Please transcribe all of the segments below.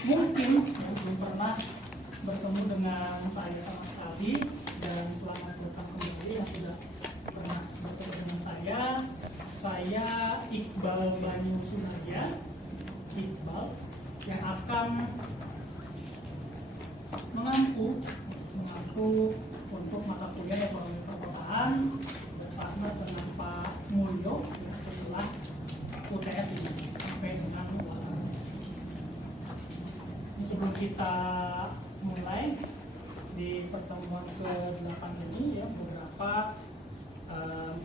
mungkin yang belum pernah bertemu dengan saya sama sekali, dan selamat datang kembali yang sudah pernah bertemu dengan saya Iqbal Banyu Sunarja, Iqbal, yang akan mengampu untuk mata kuliah ekonomi perkotaan berpartner dengan Pak Mulyo setelah UTS ini sampai dengan sebelum kita mulai di pertemuan ke-8 ini ya, beberapa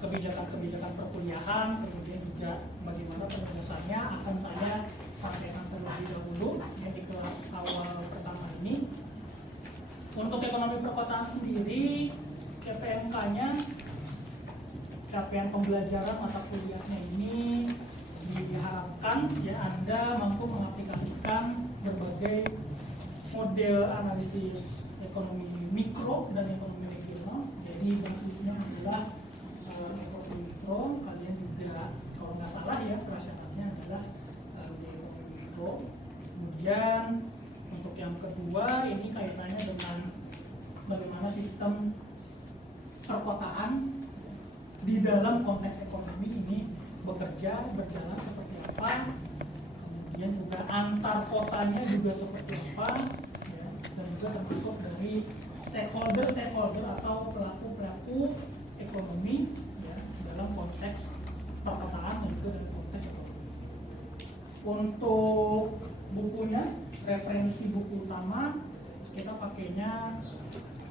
kebijakan-kebijakan perkuliahan, kemudian juga bagaimana penugasannya akan saya sampaikan terlebih dahulu ya, di kelas awal pertama ini. Untuk ekonomi perkotaan sendiri, CPMK-nya, capaian pembelajaran mata kuliahnya ini diharapkan ya Anda mampu mengaplikasikan berbagai model analisis ekonomi mikro dan ekonomi regional. Jadi basisnya adalah ekonomi mikro. Kalian juga kalau nggak salah ya prasyaratnya adalah di ekonomi mikro. Kemudian untuk yang kedua ini kaitannya dengan bagaimana sistem perkotaan di dalam konteks ekonomi ini berjalan seperti apa, kemudian juga antar kotanya juga seperti apa ya, dan juga termasuk dari stakeholder atau pelaku ekonomi ya, dalam konteks perkotaan dan juga dalam konteks ekonomi. Untuk bukunya, referensi buku utama kita pakainya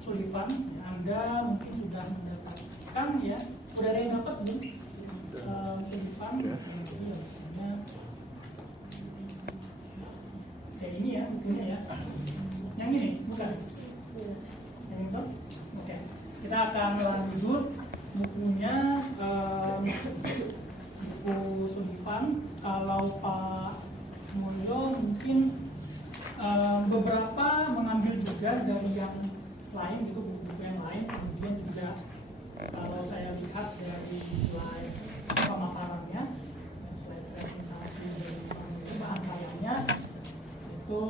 Sullivan. Anda mungkin sudah mendapatkan ya, sudah ada yang dapat belum? Sullivan ya. Jadi biasanya kayak ini ya bukunya ya. Yang ini bukan? Yang itu? Oke. Kita akan lanjut bukunya, buku Sullivan. Kalau Pak Mulyo mungkin beberapa mengambil juga dari yang lain, itu buku yang lain. Kemudian juga kalau saya lihat dari slide pemaparannya, slide presentasi dari bahan layarnya itu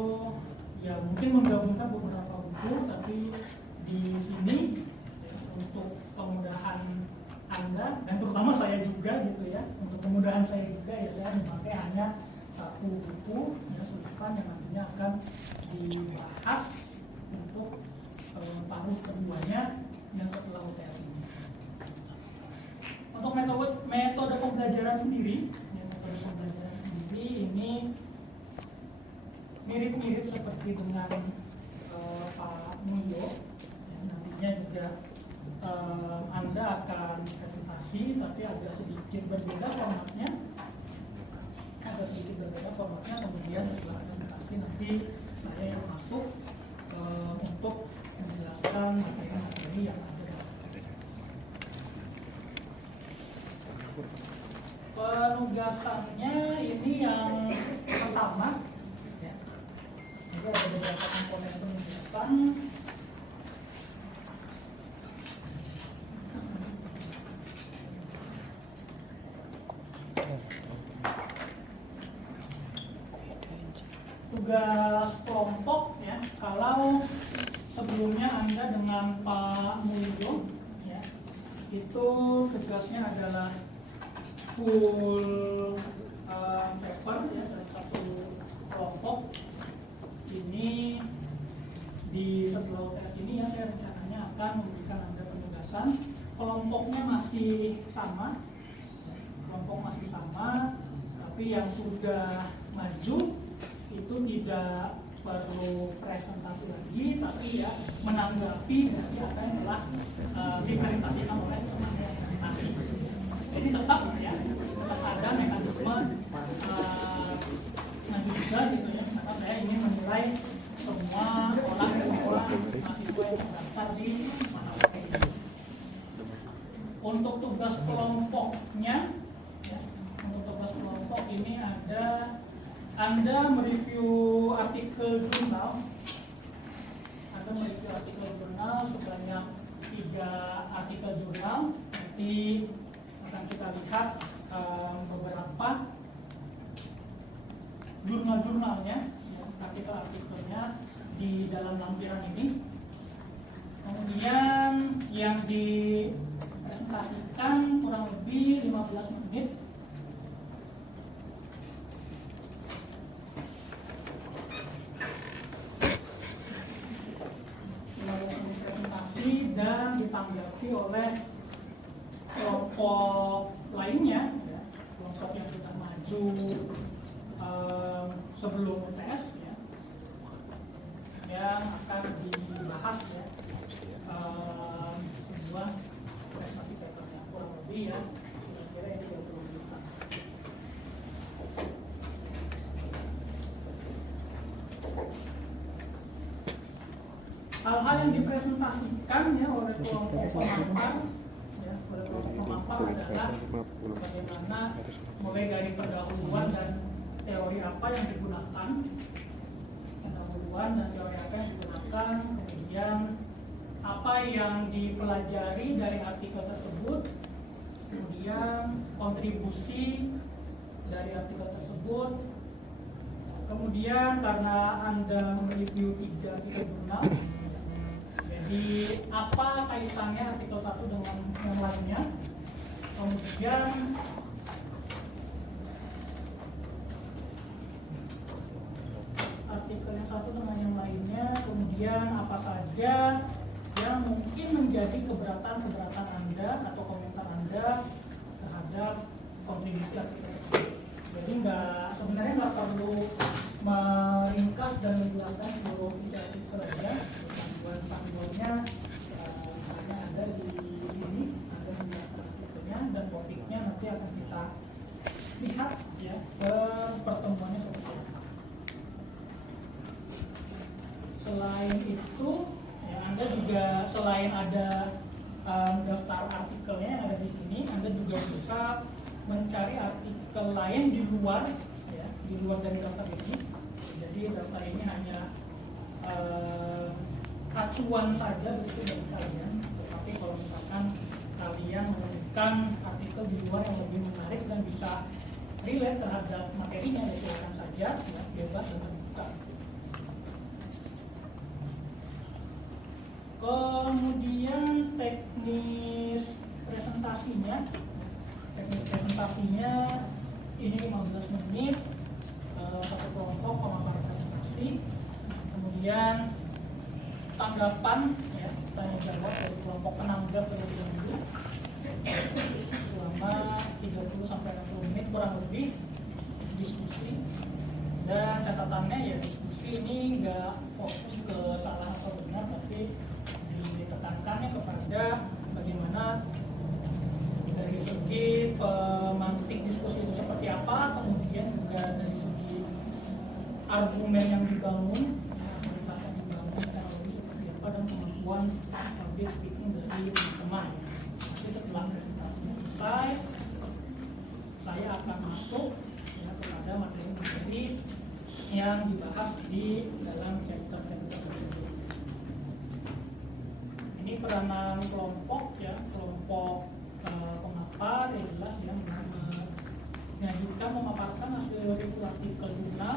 ya mungkin menggabungkan beberapa buku, tapi di sini ya, untuk kemudahan Anda dan terutama saya juga gitu ya, untuk kemudahan saya juga ya saya memakai hanya satu buku ya, Sullivan yang nantinya akan dibahas untuk paruh keduanya yang setelah UTS ini. Untuk metode pembelajaran sendiri, ini mirip-mirip seperti dengan Pak Mulyo. Ya, nantinya juga Anda akan presentasi, tapi agak sedikit berbeda formatnya. Kemudian setelah presentasi nanti saya masuk untuk menjelaskan materi yang ada. Penugasannya ini yang pertama ya. Jadi ada beberapa komponen penugasan. Tugas kelompok ya, kalau sebelumnya Anda dengan Pak Mulyo ya, itu tugasnya adalah full paper ya, dalam satu kelompok. Ini di setelah UTS ini ya, saya rencananya akan memberikan Anda penugasan. Kelompoknya masih sama, tapi yang sudah maju itu tidak perlu presentasi lagi, tapi ya menanggapi dari apa yang telah dipresentasikan oleh semuanya presentasi. Jadi tetap ada mekanisme nanti juga gitu ya, karena saya ingin menilai semua orang mahasiswa yang terdaftar di mana ini. Untuk tugas kelompoknya, ya, untuk tugas kelompok ini ada Anda mereview artikel jurnal, sebanyak 3 artikel jurnal. Nanti akan kita lihat beberapa jurnal-jurnalnya, ya, artikel di dalam lampiran ini. Kemudian yang dipresentasikan kurang lebih 15 menit. Presentasi dan ditanggapi oleh kelompok lainnya, ya, kelompok yang sudah maju sebelum tes, ya, yang akan dibahas, ya, sebuah prestasi papernya kurang lebih, ya, kira-kira ini 20 menit. Hal-hal yang dipresentasikan, ya, oleh kelompok pemampar, ya, oleh kelompok pemampar adalah bagaimana mulai dari pendahuluan dan teori apa yang digunakan, kemudian apa yang dipelajari dari artikel tersebut, kemudian kontribusi dari artikel tersebut, kemudian karena Anda mereview 3 jurnal, jadi apa kaitannya artikel 1 dengan yang lainnya, kemudian artikel yang satu dengan yang lainnya, kemudian apa saja yang mungkin menjadi keberatan Anda atau komentar Anda terhadap kontribusi artikel tersebut. Jadi sebenarnya nggak perlu meringkas dan menjelaskan seluruh isi artikel aja. Panduannya hanya ada di sini, ada di artikelnya, dan topiknya nanti akan kita lihat, ya, pertemuannya seperti apa. Selain itu, ya, Anda juga selain ada daftar artikelnya yang ada di sini, Anda juga bisa mencari artikel lain di luar, ya, di luar dari daftar ini. Jadi daftar ini hanya acuan saja begitu bagi kalian. Tetapi kalau misalkan kalian menemukan artikel di luar yang lebih menarik dan bisa relate terhadap materinya, ya silakan saja, ya, bebas dan terbuka. Kemudian teknis presentasinya ini 15 menit, satu kelompok pemaparan presentasi, kemudian tanggapan, ya, tanya jawab dari kelompok penanggap terlebih dahulu selama 30-60 menit kurang lebih, diskusi. Dan catatannya, ya, diskusi ini nggak fokus ke salah atau benar, tapi ditekankannya kepada bagaimana dari segi pemantik diskusi itu seperti apa, kemudian juga dari segi argumen yang dibangun, argumentasi yang dibangun secara logis seperti apa, dan kemampuan public speaking dari teman-teman. Nanti setelah presentasinya selesai, saya akan masuk, ya, kepada materi-materi yang dibahas di dalam chapter-chapter tersebut. Ini peranan kelompok, ya, kelompok pemapar yang jelas, ya, menyajikan, memaparkan hasil review artikel jurnal.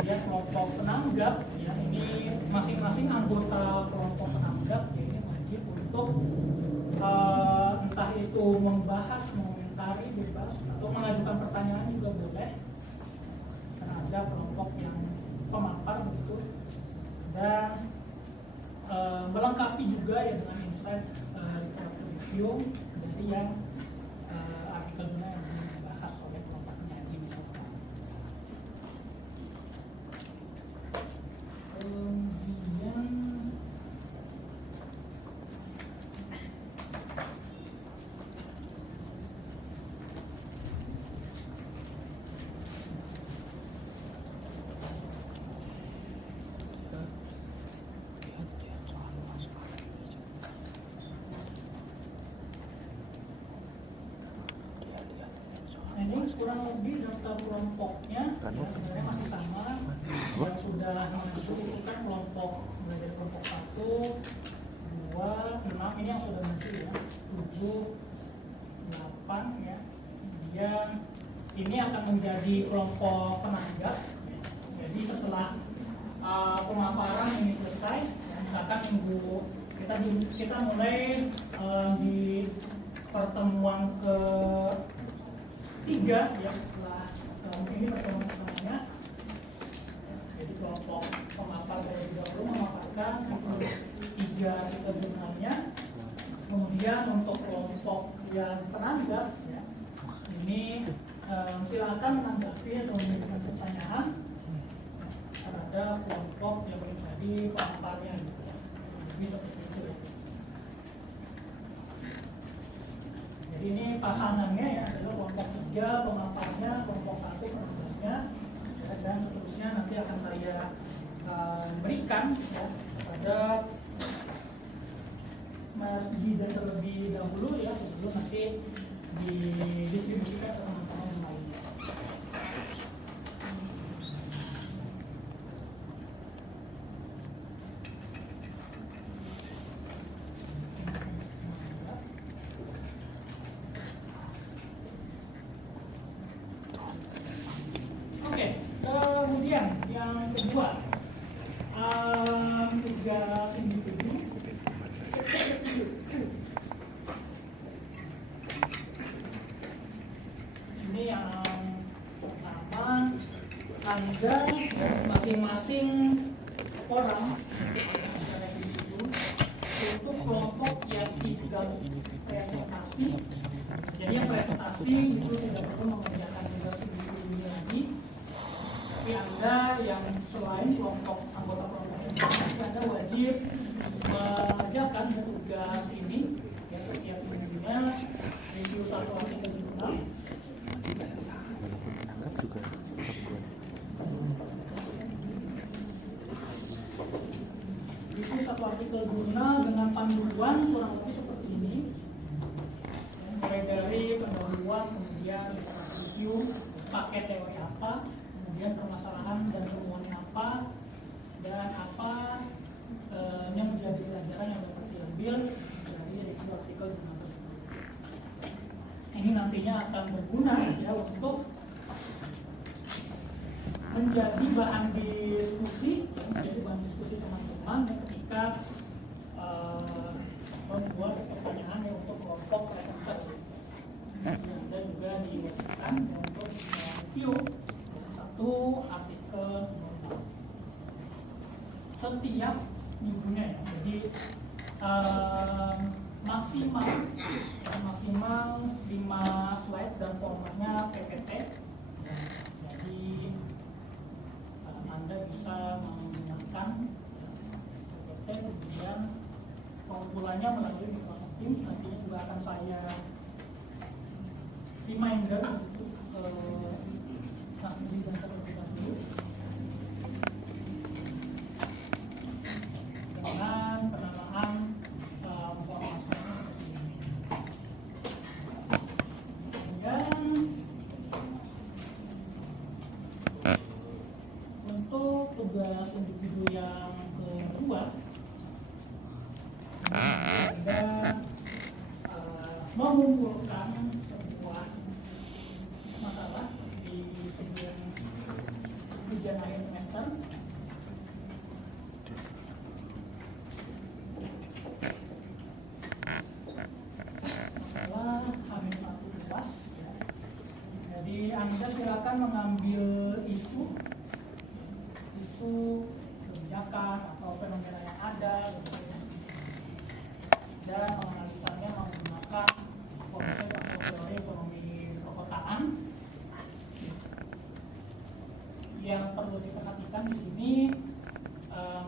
Kemudian kelompok penanggap, ya, ini masing-masing anggota kelompok penanggap, ya, ini wajib untuk entah itu membahas, mengomentari bebas, atau mengajukan pertanyaan juga boleh terhadap kelompok yang pemapar begitu, dan melengkapi juga, ya, dengan insight review dari yang artikelnya yang dibahas oleh kelompok penyaji misalkan. Kemudian ini kurang lebih daftar kelompoknya, ya, sebenarnya masih sama. Yang sudah maju itu kan kelompok dari kelompok 1, 2, 6, ini yang sudah maju, ya, 7, 8, ya. Kemudian ini akan menjadi kelompok penanggap. Jadi setelah pemaparan ini selesai, misalkan kita mulai di pertemuan ketiga ya, setelah ini pertemuan pertamanya. Jadi kelompok pemapar terlebih dahulu memaparkan 3 artikel jurnalnya. Kemudian untuk kelompok yang penanggap ya, ini silakan menanggapi atau memberikan pertanyaan terhadap kelompok yang menjadi pemaparnya. Jadi seperti itu ya. Jadi ini pasangannya ya adalah kelompok 3 pemaparnya, kelompok 1 penanggapnya, ya, dan seterusnya nanti akan saya berikan ya, kepada Mas Jidan terlebih dahulu ya, sebelum nanti didistribusikan ke teman-teman yang lainnya. Oke, kemudian yang kedua, 3 individu. Ini yang pertama, Anda masing-masing orang untuk kelompok yang tidak presentasi. Jadi yang presentasi itu tidak perlu mengerjakan tugas individu lagi. Tapi Anda yang selain kelompok anggota kelompok ini, Anda wajib mengerjakan tugas ini ya, setiap minggunya review 1 artikel jurnal. Review 1 artikel jurnal dengan panduan kurang lebih seperti ini. Mulai dari pendahuluan, kemudian review pakai teori apa, kemudian permasalahan dan temuannya apa, dan apa yang menjadi pelajaran yang dapat diambil dari review artikel jurnal tersebut. Ini nantinya akan berguna ya untuk menjadi bahan diskusi, teman-teman ketika membuat pertanyaan untuk kelompok presenter. Anda juga diwajibkan untuk review 1 artikel jurnal setiap minggunya ya. Jadi maksimal 5 slide dan formatnya PPT. Jadi Anda bisa menggunakan PPT, kemudian pengumpulannya melalui Microsoft Teams. Nantinya juga akan saya reminder untuk Mas Budi dan terlebih dahulu dengan penamaan informasinya seperti ini. Kemudian untuk tugas individu yang kedua, Anda mengumpulkan sebuah masalah di sebelum ujian akhir semester. Masalah H-1 kelas ya. Jadi Anda silakan mengambil isu kebijakan atau fenomena yang ada dan menganalisanya menggunakan konsep atau teori ekonomi perkotaan. Yang perlu diperhatikan di sini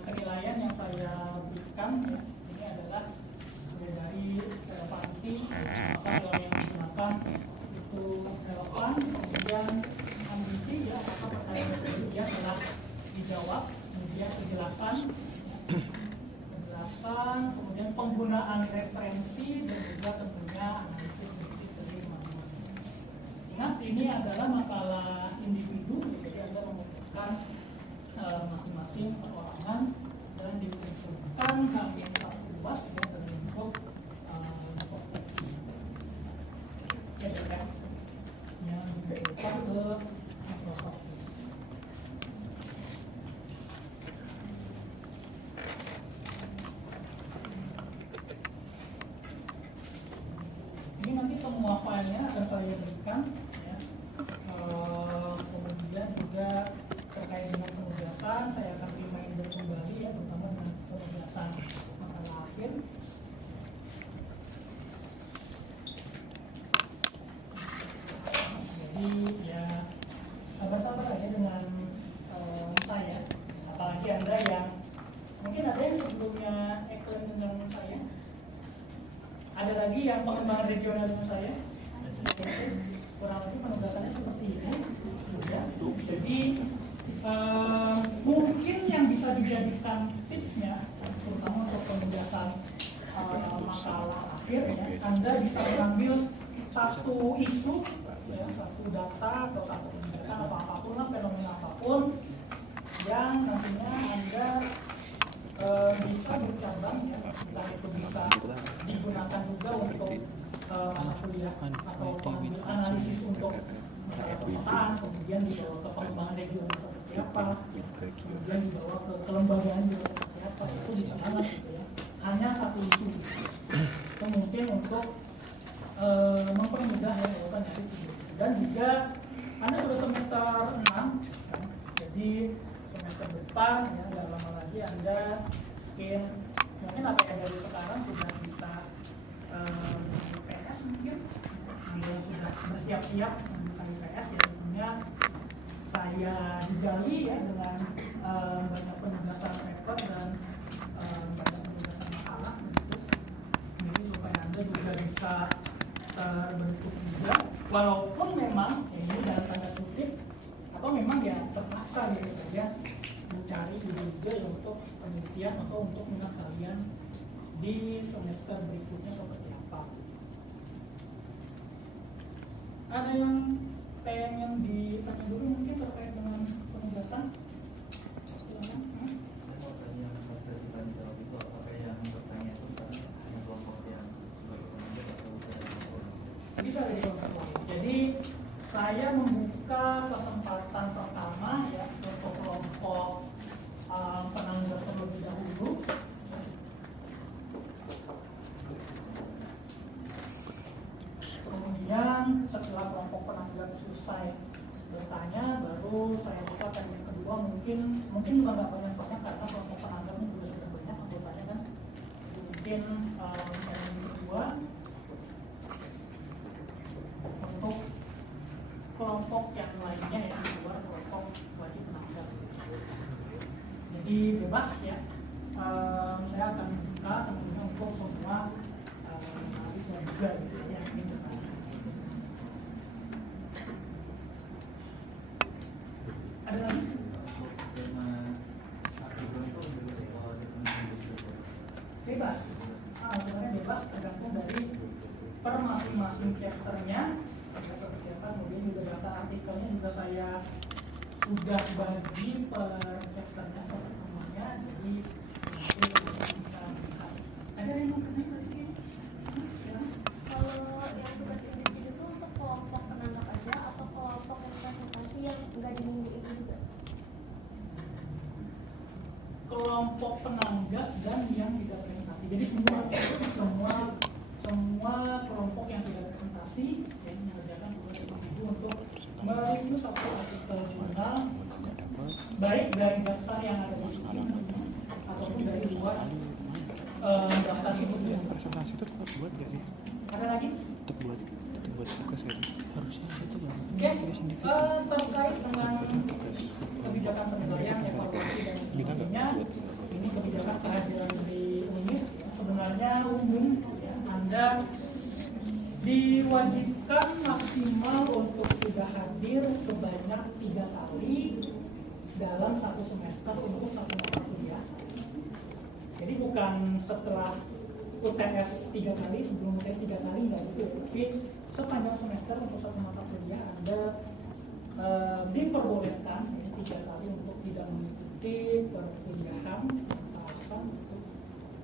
penilaian yang saya berikan ya, ini adalah dari relevansi, maka teori yang digunakan itu relevan, kemudian ambisi ya, apakah pertanyaan tersebut dia telah dijawab, kemudian kejelasan, kemudian penggunaan referensi dan juga tentunya analisis kritis dari teman-teman. Ingat ini adalah makalah individu, jadi Anda membutuhkan masing-masing perorangan dan dikumpulkan hampir 1 luas ya dalam bentuk PDF yang diberikan ke Microsoft. lagi yang pengembangan regional dengan saya. Kurang lebih penugasannya seperti ini. Ya. Jadi mungkin yang bisa dijadikan tipsnya, terutama untuk penugasan masalah akhir, ya, Anda bisa mengambil satu isu, ya, satu data atau satu kegiatan atau apapun lah, fenomena apapun yang nantinya Anda bisa bercabang, ya, entah itu bisa digunakan juga untuk mata kuliah atau pengambil analisis untuk perkotaan, kemudian dibawa ke pengembangan regional seperti apa, kemudian dibawa ke kelembagaan juga seperti apa, itu bisa banget gitu ya. Hanya satu isu itu mungkin untuk mempermudah ya jawaban dari itu. Dan juga Anda sudah semester 6 kan? Jadi semester depan ya nggak lama lagi Anda mungkin apa yang dari sekarang sudah bisa IPS mungkin Anda sudah bersiap-siap untuk IPS ya, tentunya saya digali ya dengan banyak penugasan paper dan banyak penugasan makalah begitu. Jadi supaya Anda juga bisa terbentuk juga, walaupun memang ini dalam tanda kutip atau memang ya terpaksa gitu saja mencari ide-ide untuk penelitian atau untuk minat kalian di semester berikutnya seperti apa. Ada yang pengen ditanya dulu mungkin terkait dengan penugasan? Silakan. Saya mau tanya master tadi jawab itu apakah yang bertanya itu hanya kelompok yang sebagai pengajar atau bisa dikelompok. Jadi saya membuka kesempatan pertama ya untuk kelompok penanggap terlebih dahulu. Kemudian setelah kelompok penanggap selesai bertanya, baru saya buka yang kedua. Mungkin juga nggak banyak karena kelompok penanggapnya juga sudah banyak anggotanya kan. Mungkin yang kedua untuk kelompok yang lainnya ya di luar kelompok wajib penanggap. Jadi bebas ya. Saya akan buka teman-teman untuk semua mahasiswa juga gitu ya. Ada lagi? Bebas. Sebenarnya bebas tergantung dari per masing-masing chapternya. Seperti apa, kemudian juga data artikelnya juga saya sudah bagi per chapternya per semuanya, jadi nanti bisa lihat. Ada yang mau tanya lagi? Kalau yang tugas individu itu untuk kelompok penanggap aja atau kelompok yang presentasi yang nggak di minggu itu juga? Kelompok penanggap dan yang tidak presentasi. Jadi semua kelompok yang tidak presentasi yang mengerjakan tugas individu untuk mereview satu artikel jurnal, baik dari daftar yang ada di sini ataupun dari luar daftar itu. Presentasi itu tetap buat gak sih? Ada lagi? Tetap buat tugas ya? Harusnya itu loh. Ya, terkait dengan kebijakan penilaian, evaluasi dan sebagainya, ini kebijakan kehadiran di UNIR sebenarnya umum ya, Anda diwajibkan maksimal untuk tidak hadir sebanyak 3 kali dalam satu semester untuk satu mata kuliah. Jadi bukan setelah UTS 3 kali, sebelum UTS 3 kali nggak gitu, tapi sepanjang semester untuk satu mata kuliah Anda diperbolehkan 3 kali untuk tidak mengikuti perkuliahan alasan itu.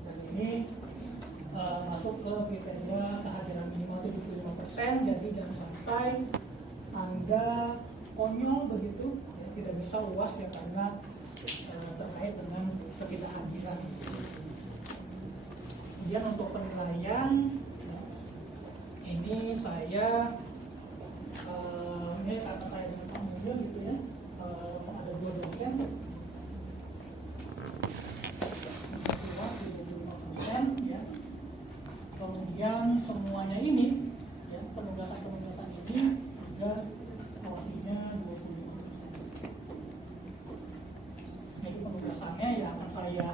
Dan ini masuk ke kriteria kehadiran minimal 75%. Jadi jangan sampai Anda konyol begitu ya, tidak bisa UAS ya karena terkait dengan ketidakhadiran. Kemudian untuk penilaian ya, ini saya ini kata saya dengan Pak Mulyo gitu ya, ada 2 dosen UAS 25% ya. Kemudian semuanya ini ya, penugasan ini juga porsinya 25%. Jadi penugasannya ya akan saya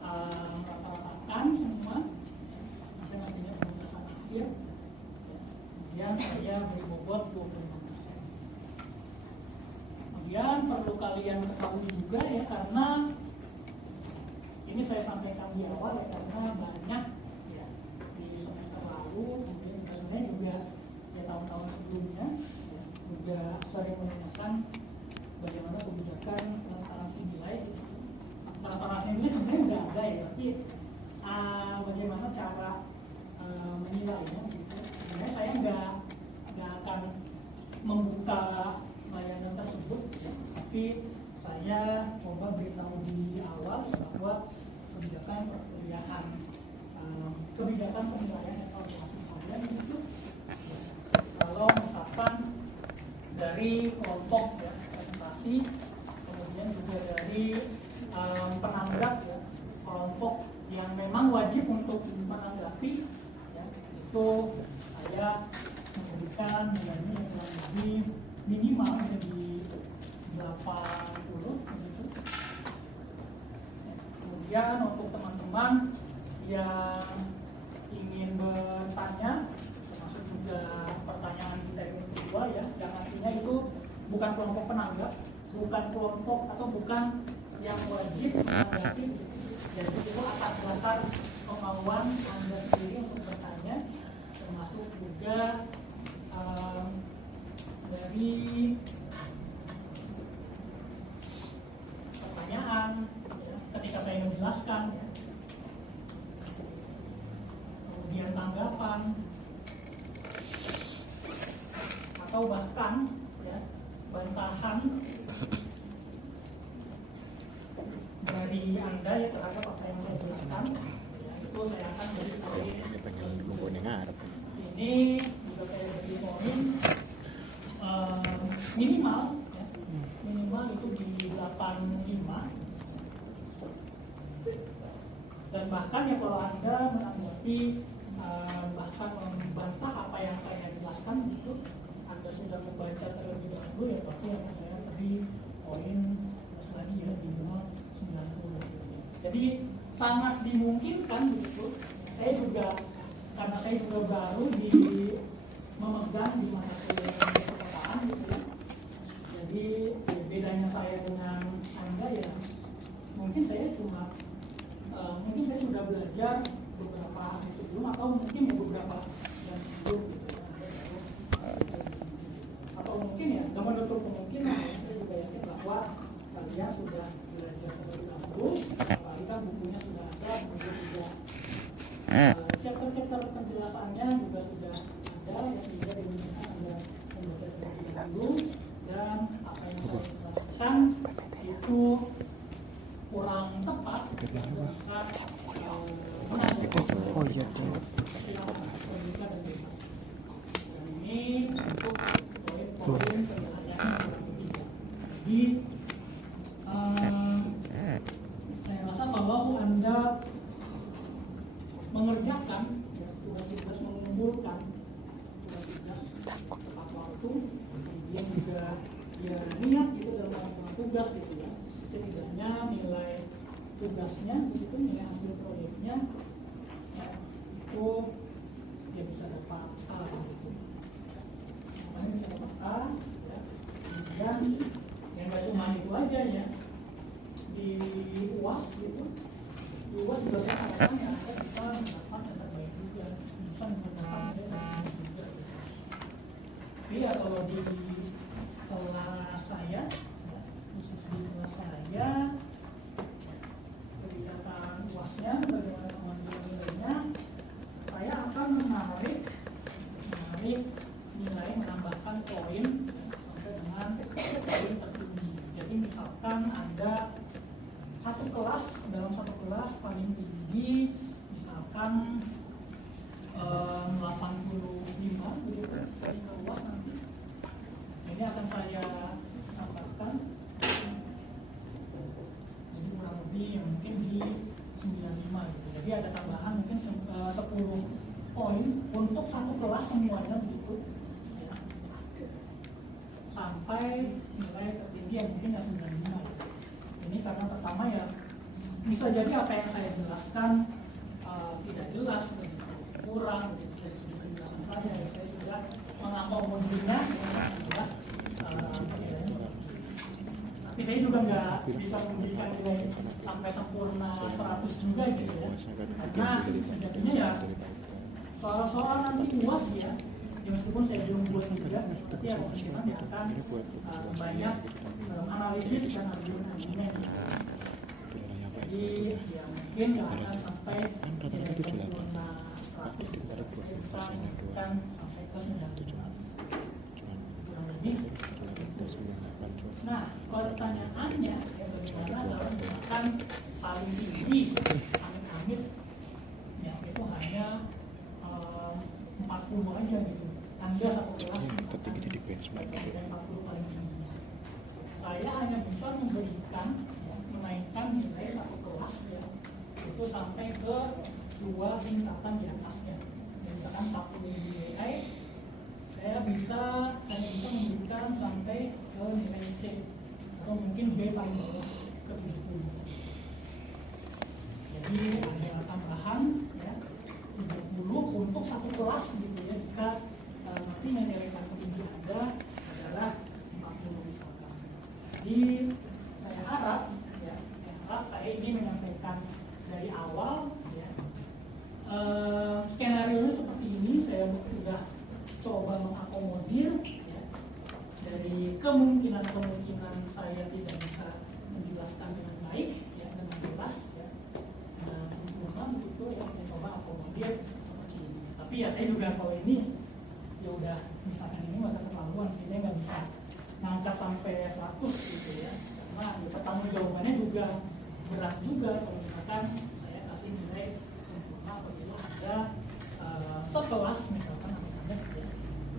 rata-ratakan semua. Nantinya penugasan akhir kalian ketahui juga ya, karena ini saya sampaikan di awal ya, karena banyak ya di semester lalu, kemudian sebenarnya juga ya tahun-tahun sebelumnya ya, juga sering menanyakan bagaimana kebijakan transparansi nilai. Transparansi nilai sebenarnya udah ada ya, tapi bagaimana cara menilainya gitu. Sebenarnya saya nggak akan membuka layanan tersebut ya, tapi saya coba beritahu di awal bahwa kebijakan penilaian evaluasi saya itu ya, kalau misalkan dari kelompok ya, presentasi, kemudian juga dari penanggap ya, kelompok yang memang wajib untuk menanggapi ya, itu saya memberikan nilainya yang kurang lebih minimal jadi 80 begitu. Kemudian untuk teman-teman yang ingin bertanya, termasuk juga pertanyaan kita yang kedua ya, yang artinya itu bukan kelompok penanggap, bukan kelompok atau bukan yang wajib menanggapi. Jadi itu atas dasar kemauan Anda sendiri untuk bertanya, termasuk juga dari pertanyaan ya, ketika saya menjelaskan ya, kemudian tanggapan atau bahkan ya, bantahan dari Anda ya terhadap apa yang saya jelaskan ya, itu saya akan beri ini juga saya beri poin minimal ya, minimal itu di 85, dan bahkan ya kalau Anda menanggapi bahkan membantah apa yang saya jelaskan itu, Anda sudah membaca terlebih dahulu ya, pasti akan saya beri poin plus lagi ya, minimal 90. Jadi sangat dimungkinkan begitu. Saya juga, karena saya juga baru memegang di mata kuliah perkotaan gitu ya. Jadi bedanya saya dengan Anda ya, mungkin saya mungkin saya sudah belajar beberapa hari sebelum, atau mungkin ya beberapa bulan sebelum gitu ya. Atau mungkin ya nggak menutup kemungkinan ya, saya juga yakin bahwa kalian sudah belajar terlebih dahulu, apalagi kan bukunya sudah ada, kemudian juga chapter-chapter penjelasannya juga sudah ada ya, sehingga dimungkinkan Anda membaca terlebih dahulu, dan apa yang saya jelaskan itu kurang tepat bisa Oh iya, ini untuk poin-poin penilaian yang ketiga. Jadi saya rasa kalau Anda mengerjakan ya, tugas-tugas, mengumpulkan tugas-tugas tepat waktu, kemudian juga ya niat gitu dalam melakukan tugas gitu ya, setidaknya nilai tugasnya itu, nilai hasil proyeknya ya, itu dia bisa dapat A gitu. Makanya bisa dapat A ya. Dan yang nggak cuma itu aja ya, di UAS gitu, di UAS juga saya katakan ya, Anda bisa mendapat yang terbaik juga, bisa mendapat nilai terbaik juga gitu. Tapi ya kalau di kelas saya ya, khusus di kelas saya, kebijakan UAS-nya bagaimana pengambilan nilainya, saya akan menarik nilai, menambahkan poin ya, sampai dengan poin tertinggi. Jadi misalkan Anda dalam satu kelas paling tinggi misalkan 85 begitu dari UAS nanti. Ini akan saya tambahkan. Jadi kurang lebih mungkin di 95 gitu. Jadi ada tambahan mungkin 10 poin untuk satu kelas semuanya begitu ya. Sampai nilai tertinggi yang mungkin ya 95 gitu. Ini karena pertama ya bisa jadi apa yang saya jelaskan tidak jelas begitu, kurang begitu dari segi penjelasan saya. Saya sudah mengakomodasinya ya, tapi Tapi saya juga nggak bisa memberikan nilai sampai sempurna 100 juga gitu ya. Karena sejatinya ya soal-soal nanti UAS ya meskipun saya belum buat juga, tapi ya kemungkinan dia akan banyak analisis dan argumen-argumen. Jadi ya mungkin nggak akan sampai nilai sempurna 100, bisa kan sampai ke 90 kurang lebih. Nah, kalau pertanyaannya ya bagaimana dalam misalkan paling tinggi amit-amit ya itu hanya 40 aja gitu. Anda satu kelas tertinggi jadi benchmark gitu ya. 40 paling tinggi. Saya hanya bisa memberikan ya, menaikkan nilai satu kelas ya itu sampai ke 2 tingkatan di atasnya. Misalkan 40 nilai saya hanya bisa memberikan sampai ke nilai C atau mungkin B paling bawah ke 70. Jadi ada tambahan ya 70 untuk satu kelas gitu ya jika nanti nilai tertinggi Anda adalah 40 misalkan. Jadi saya harap saya ingin menyampaikan dari awal ya skenario seperti ini saya sudah coba mengakomodir ya, dari kemungkinan saya tidak bisa menjelaskan dengan baik ya, dengan jelas ya, sempurna begitu ya, saya coba akomodir seperti ini. Tapi ya saya juga kalau ini ya udah misalkan ini udah keterlaluan sih, saya nggak bisa ngangkat sampai 100 gitu ya, karena ya, pertanggung jawabannya juga berat juga kalau misalkan saya kasih nilai sempurna apabila ada sekelas misalkan Anda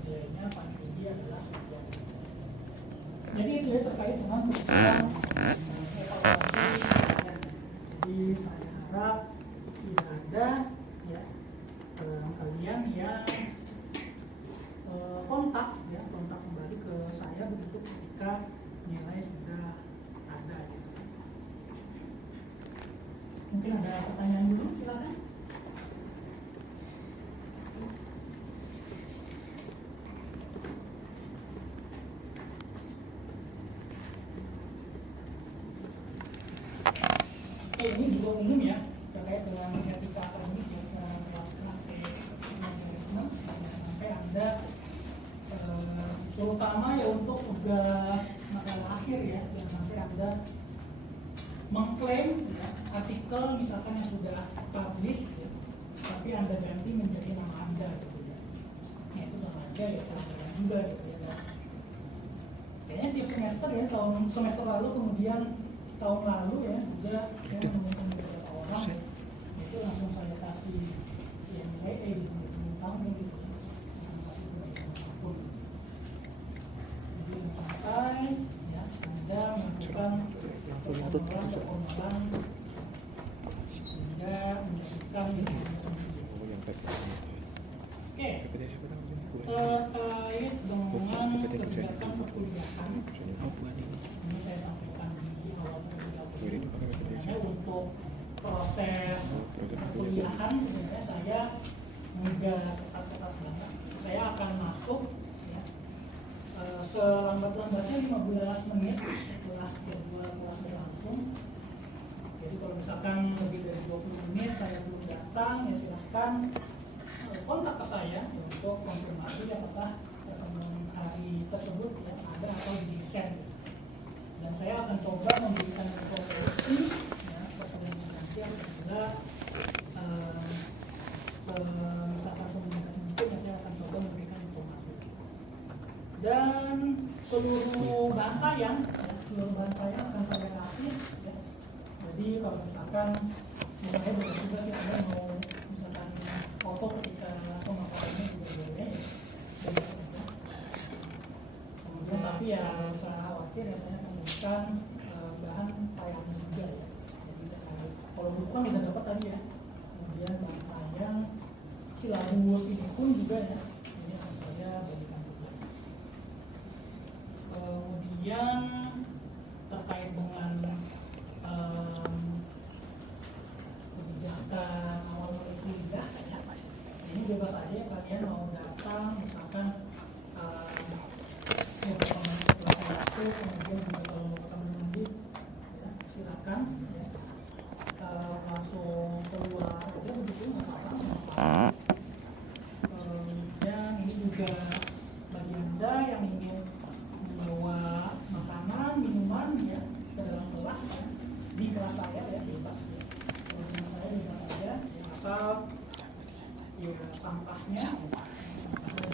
nilainya paling tinggi adalah sekian. Jadi itu ya terkait dengan kebutuhan evaluasi. Jadi saya harap tidak ada ya kalian yang kontak kembali ke saya begitu ketika nilai sudah ada. Gitu. Mungkin ada pertanyaan dulu, silakan. Ini juga umum ya terkait dengan etika akademik yang sampai Anda terutama ya untuk tugas makalah akhir ya, yang sampai Anda mengklaim ya, artikel misalkan yang sudah publish ya, tapi Anda ganti menjadi nama Anda gitu ya. Nah itu sama aja ya, terang juga gitu ya. Kayaknya tiap semester ya, semester lalu kemudian tahun lalu ya juga saya menemukan beberapa orang ya, itu langsung saya kasih yang nilai di tahun gitu ya, yang kasih apapun. Jadi sampai ya Anda melakukan performulan sehingga menjadikan diri sendiri. Oke, terkait dengan kebijakan perkuliahan ini saya sampaikan di awal sebenarnya untuk proses perkuliahan sebenarnya saya nggak ketat-ketat banget. Saya akan masuk ya, selambat-lambatnya 15 menit setelah kedua kelas berlangsung. Jadi kalau misalkan lebih dari 20 menit saya belum datang ya silahkan kontak ke saya ya, untuk konfirmasi apakah pertemuan hari tersebut ya ada atau di-share. Dan saya akan coba memberikan informasi ya, pertemuan nanti apabila misalkan semungkin mungkin saya akan coba memberikan informasi. Dan seluruh bantaian akan saya kasih ya. Jadi kalau misalkan mulai dari tugas yang Anda mau misalkan foto ketika pemaparannya juga boleh ya. Kemudian tapi ya usah khawatir ya, saya akan memberikan bahan tayangan juga ya. Jadi kalau buku kan udah dapat tadi ya. Kemudian bahan tayang silabus ini pun juga ya. Ini akan saya berikan juga. Kemudian terkait dengan kebijakan awal mulai kuliah ya, ini bebas aja kalian mau datang misalkan beberapa menit setelah waktu, kemudian juga kalau mau ketemu silakan ya. Langsung keluar aja begitu, nggak apa-apa. Dan ini juga bagi Anda yang ingin membawa makanan, minuman ya ke dalam kelas ya, di kelas saya ya bebas ya. Kalau di kelas saya bebas saja, asal ya sampahnya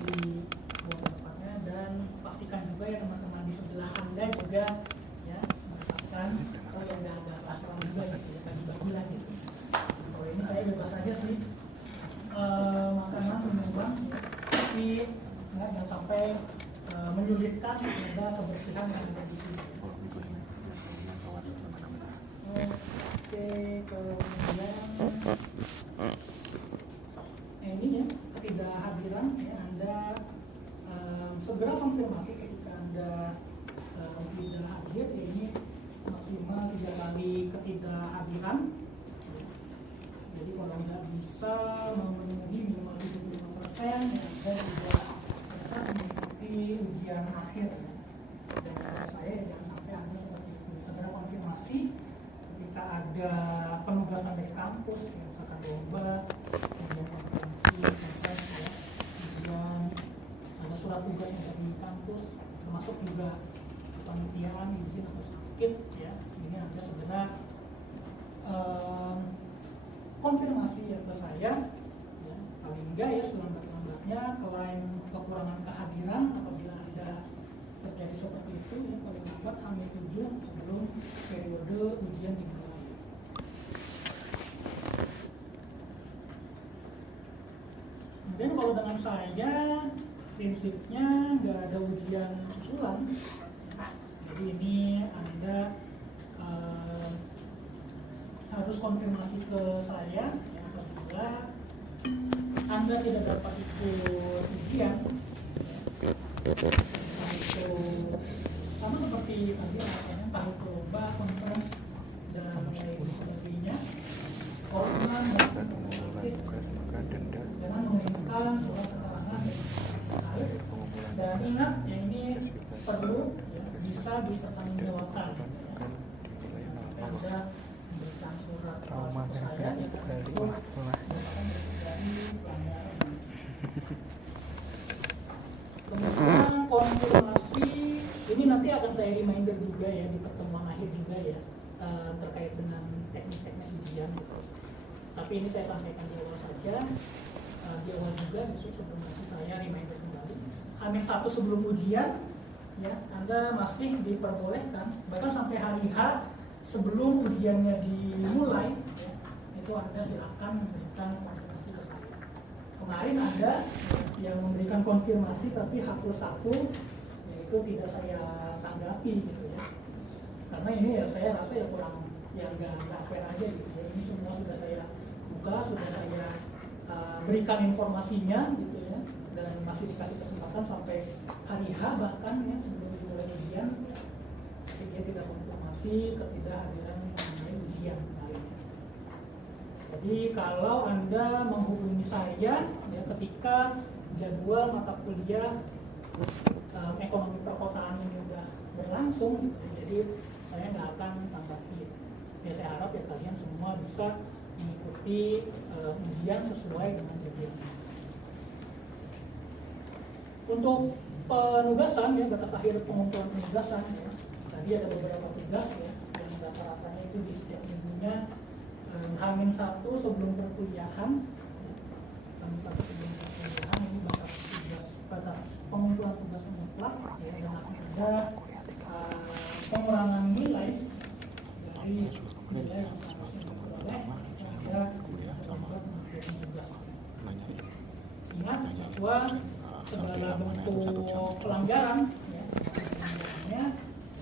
di buang tempatnya, dan pastikan juga ya teman-teman di sebelah Anda juga ya mendapatkan yang ada restoran juga gitu ya, bagi-bagi lah gitu. Kalau ini saya bebas saja sih makanan minuman ya. Tapi jangan sampai menyulitkan pada kebersihan yang ada di sini. Oke, kemudian ini ya ketidakhadiran ya, Anda segera konfirmasi ketika Anda tidak hadir ya, ini maksimal 3 kali ketidakhadiran. Jadi kalau tidak bisa memenuhi minimal 75% ya, Anda tidak dapat mengikuti ujian akhir ya. Dan menurut saya jangan sampai Anda seperti itu. Segera konfirmasi ketika ada penugasan dari kampus ya, misalkan lomba, konferensi, kontes ya, kemudian ada surat tugas yang dari kampus, termasuk juga kepanitiaan, izin atau sakit ya. Ini Anda segera konfirmasi ya ke saya ya, paling enggak ya selambat-lambatnya. Selain kekurangan kehadiran, apabila Anda terjadi seperti itu ya, paling lambat H-7 sebelum periode ujian dimulai. Kemudian kalau dengan saya prinsipnya nggak ada ujian susulan, jadi ini Anda harus konfirmasi ke saya ya, apabila Anda tidak dapat ikut ujian ya, itu sama seperti tadi rasanya tahu ke lomba, konferensi dan lain sebagainya, korban dan dengan mengirimkan surat keterangan terkait. Dan ingat ya, ini perlu ya, bisa dipertanggungjawabkan ya. Anda memberikan surat ke saya ya, itu dari pelanggaran. Kemudian konfirmasi ini nanti akan saya reminder juga ya di pertemuan akhir juga ya, terkait dengan teknis-teknis ujian gitu. Tapi ini saya sampaikan di awal saja, di awal juga besok sebelum saya reminder kembali. H-1 sebelum ujian ya, Anda masih diperbolehkan bahkan sampai hari H sebelum ujiannya dimulai ya, itu Anda silakan memberikan konfirmasi ke saya. Kemarin ada yang memberikan konfirmasi tapi H+1 yaitu tidak saya tanggapi gitu ya, karena ini ya saya rasa ya kurang, ya nggak fair aja gitu ya. Ini semua sudah saya buka, sudah saya berikan informasinya gitu ya, dan masih dikasih kesempatan sampai hari H bahkan ya sebelum dimulai ujian ya. Jadi dia tidak konfirmasi ketidakhadiran mengenai ujian kali ini. Jadi kalau Anda menghubungi saya ya ketika jadwal mata kuliah ekonomi perkotaan ini sudah berlangsung gitu. Jadi saya nggak akan tanggapi ya. Saya harap ya kalian semua bisa mengikuti ujian sesuai dengan jadwalnya. Untuk penugasan ya, batas akhir pengumpulan penugasan ya, tadi ada beberapa tugas ya yang rata-ratanya itu di setiap minggunya H-1 sebelum perkuliahan ya. H-1 sebelum perkuliahan ini batas pengumpulan tugas mutlak ya, dan ada pengurangan nilai dari nilai yang seharusnya diperoleh ada membuat mengerjakan tugas. Ingat bahwa segala bentuk pelanggaran ya, pelanggarannya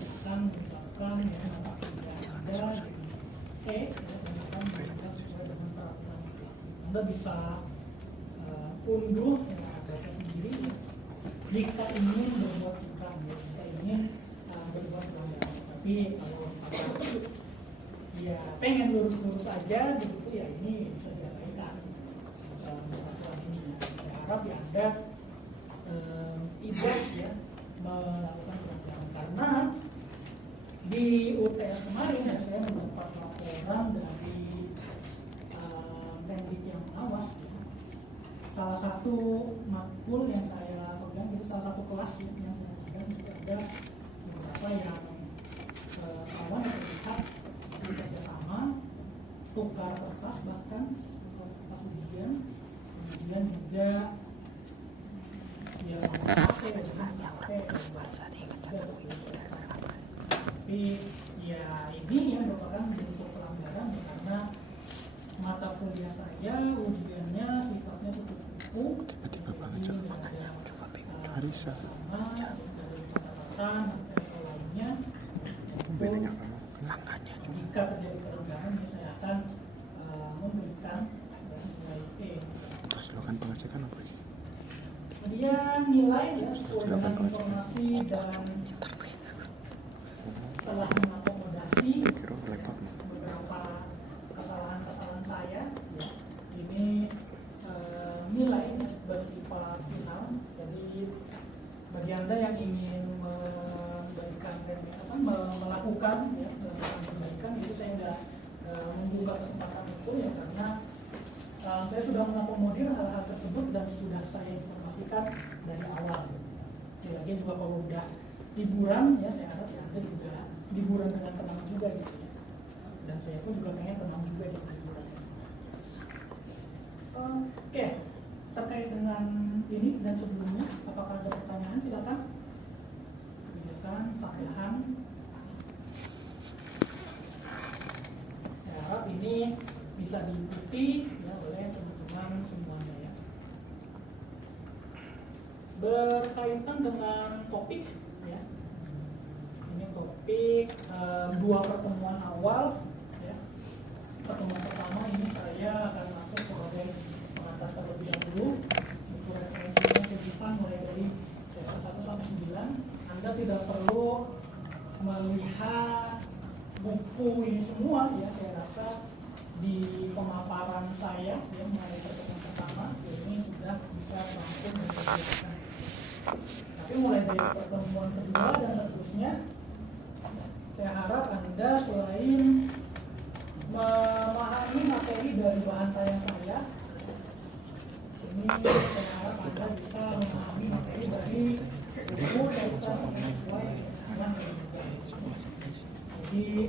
akan menyebabkan ya, mata kuliah Anda jadi C ya, dan akan berjalan sesuai dengan peraturan itu. Anda bisa unduh ya, baca sendiri ya, jika ingin berbuat curang ya, jika ingin berbuat pelanggaran. Tapi kalau ya pengen lurus-lurus aja begitu ya, ini bisa diabaikan peraturan ini ya. Saya harap ya Anda tidak ya melakukan pelanggaran, karena di UTS kemarin ya, saya mendapat satu matkul yang saya pegang, itu salah satu kelas ya, yang saya pegang itu ada beberapa yang kawan yang terlihat bekerjasama, tukar kertas bahkan kertas ujian, kemudian juga ya capek, tapi ya ini yang merupakan bentuk pelanggaran ya, karena mata kuliah saya ujiannya sifatnya cukup umum, tiba-tiba banget Harisa sama dari catatan atau lainnya. bedanya apa Jika terjadi pelanggaran, ya saya akan memberikan nilai E. terus lo kan pengecekan apa sih? Kemudian nilai ya sesuai dengan informasi dan telah mengakomodasi Kira laptopnya beberapa kesalahan-kesalahan saya ya. Ini nilai ya, bersifat final. Jadi bagi Anda yang ingin melakukan ya, perbaikan, itu saya nggak membuka kesempatan itu ya, karena saya sudah mengakomodir hal-hal tersebut dan sudah saya informasikan dari awal. Lagi juga kalau udah liburan ya, saya harap ya Anda juga liburan dengan tenang juga gitu ya. Dan saya pun juga pengen tenang juga di liburan. Oke, terkait dengan ini dan sebelumnya, apakah ada pertanyaan? Silakan. Silakan, Pak Ilham. Saya harap ini bisa diikuti ya oleh teman-teman semuanya ya. Berkaitan dengan topik ya, ini topik dua pertemuan awal ya. Pertemuan pertama ini saya akan masuk sebagai pengantar terlebih dahulu. Buku referensinya sekitar mulai dari 1 sampai 9. Anda tidak perlu melihat buku ini semua ya, saya rasa di pemaparan saya ya mulai pertemuan pertama ini sudah bisa langsung menjelaskan. Tapi mulai dari pertemuan kedua dan seterusnya, saya harap Anda selain memahami materi dari bahan tayang saya, ini saya harap Anda bisa memahami materi dari buku yang kita sesuai dengan jadi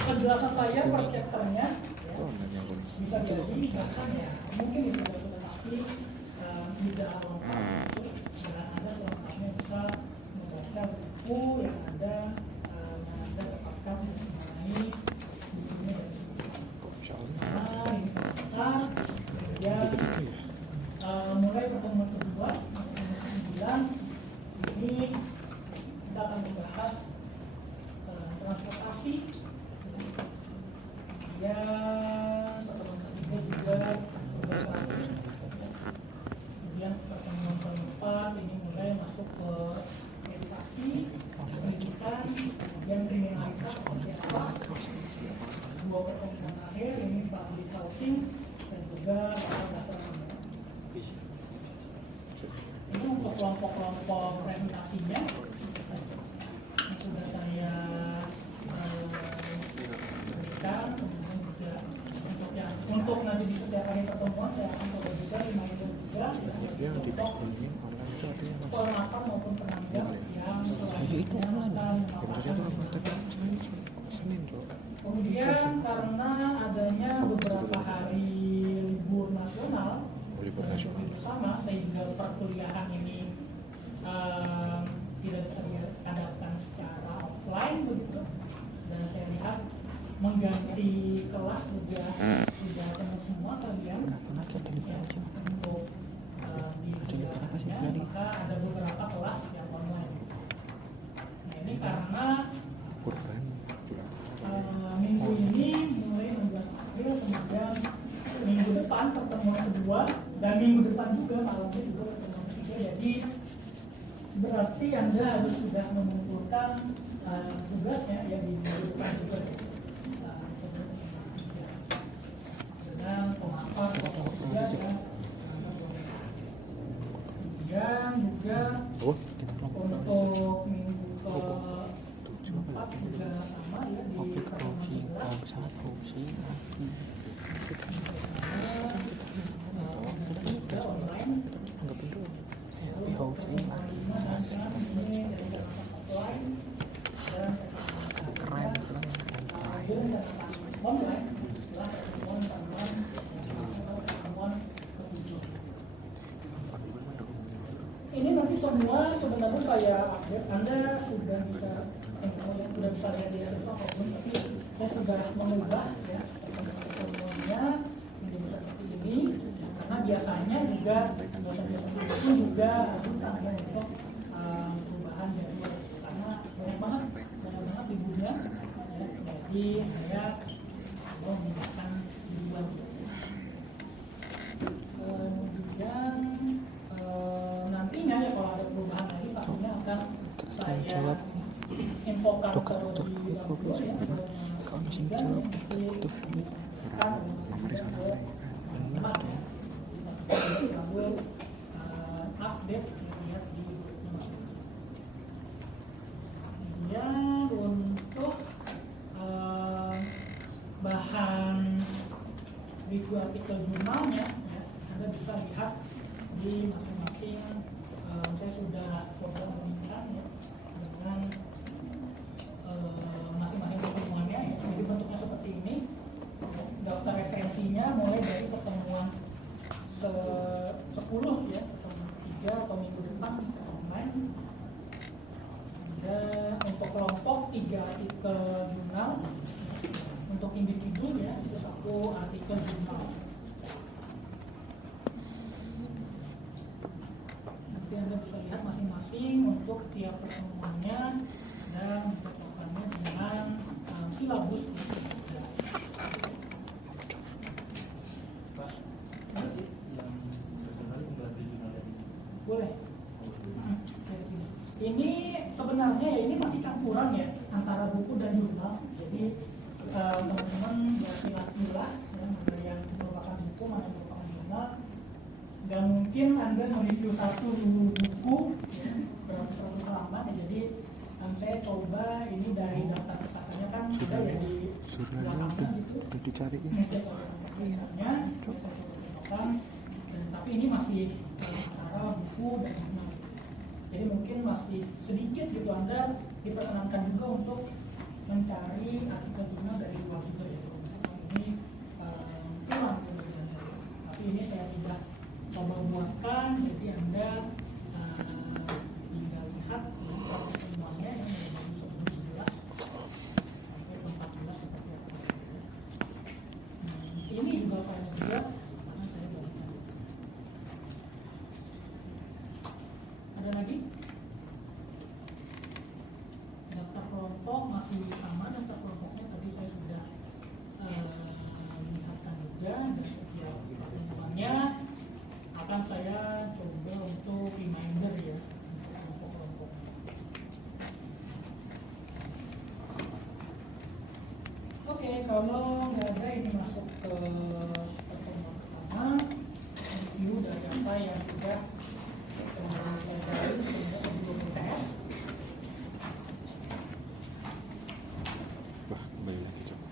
penjelasan saya per chapternya ya, bisa jadi bahkan ya mungkin itu tetapi tidak lengkap dan Anda selengkapnya bisa membaca buku yang Anda dapatkan mengenai bukunya dari nah ini kita kemudian mulai pertemuan kedua pertemuan 9 ini kita akan membahas transportasi. Kemudian pertemuan ketiga juga transportasi. Kemudian pertemuan keempat ini mulai masuk ke edukasi, pendidikan, kemudian kriminalitas seperti apa. Dua pertemuan akhir ini public housing dan juga dasar ini untuk kelompok-kelompok presentasinya sudah saya berikan. Kemudian juga untuk nanti di setiap hari pertemuan saya akan coba juga 5 itu juga untuk penerapan maupun penampilan yang selanjutnya akan kemudian karena adanya beberapa hari libur nasional bersama sehingga perkuliahan ini tidak bisa diadakan secara offline begitu, dan saya lihat mengganti kelas juga sudah penuh semua kalian ya, untuk di kelasnya, maka ada beberapa kelas yang online. Nah ini karena minggu ini mulai 16 April, kemudian minggu depan pertemuan kedua dan minggu depan juga malamnya juga pertemuan ketiga, jadi berarti Anda harus sudah mengumpulkan tugasnya ya di minggu depan juga dengan pemapar juga ya. Kemudian juga untuk minggu keempat juga sama ya di pertemuan 11 online online, istilah pertemuan tahunan atau pertemuan ketujuh. Ini nanti semua sebenarnya saya update, Anda sudah bisa lihat di SSO apapun, tapi saya sudah mengubah ya pertemuannya menjadi seperti ini, karena biasanya juga dosen-dosen itu juga minta ya untuk perubahan jadwal, karena banyak banget liburnya ya, jadi saya mau memindahkan liburan. Kemudian nantinya ya kalau ada perubahan lagi pastinya akan saya infokan ke di Bangku ya. Kalau mesin jawab itu update lihat di kemudian untuk bahan review artikel jurnalnya ya, Anda bisa lihat di masing-masing saya sudah coba mengingat ya, dengan masing-masing pertemuannya ya. Jadi bentuknya seperti ini, daftar referensinya mulai dari pertemuan 10 ya, pertemuan 3 atau minggu depan online. Dan untuk kelompok 3 artikel jurnal, untuk individu ya itu 1 artikel jurnal. Nanti Anda bisa lihat masing-masing untuk tiap pertemuannya dan mencocokkannya dengan silabus. Ya. Pak, nanti yang tersebar membantu jurnal dari ini. Boleh. Ini sebenarnya ya ini masih campuran ya antara buku dan jurnal. Jadi teman-teman berpilah-pilah ya, mana yang merupakan buku, mana yang merupakan jurnal. Gak mungkin Anda mereview satu buku ya, beratus-ratus halaman ya. Jadi saya coba ini dari daftar pustakanya kan sudah ya di belakangnya gitu. udah dicariin. Ini saya coba tulisannya, saya coba contohkan. Dan tapi ini masih antara buku dan jurnal. Jadi mungkin masih sedikit gitu Anda diperkenankan juga untuk mencari artikel jurnal dari luar juga ya. Ini kurang kemudian. Tapi ini saya sudah coba buatkan, jadi Anda tinggal lihat proses semuanya yang dari sebelum 11 sampai 14 seperti apa. Ini juga filenya juga karena saya balikan. Ada lagi? Daftar kelompok masih sama, daftar kelompoknya tadi saya sudah lihatkan juga, dan setiap pertemuannya akan saya coba untuk reminder ya untuk kelompok-kelompok. Oke, kalau nggak ada ini masuk ke pertemuan pertama, review dari apa yang sudah pelajari sebelum UTS. Wah, kembali lagi coba.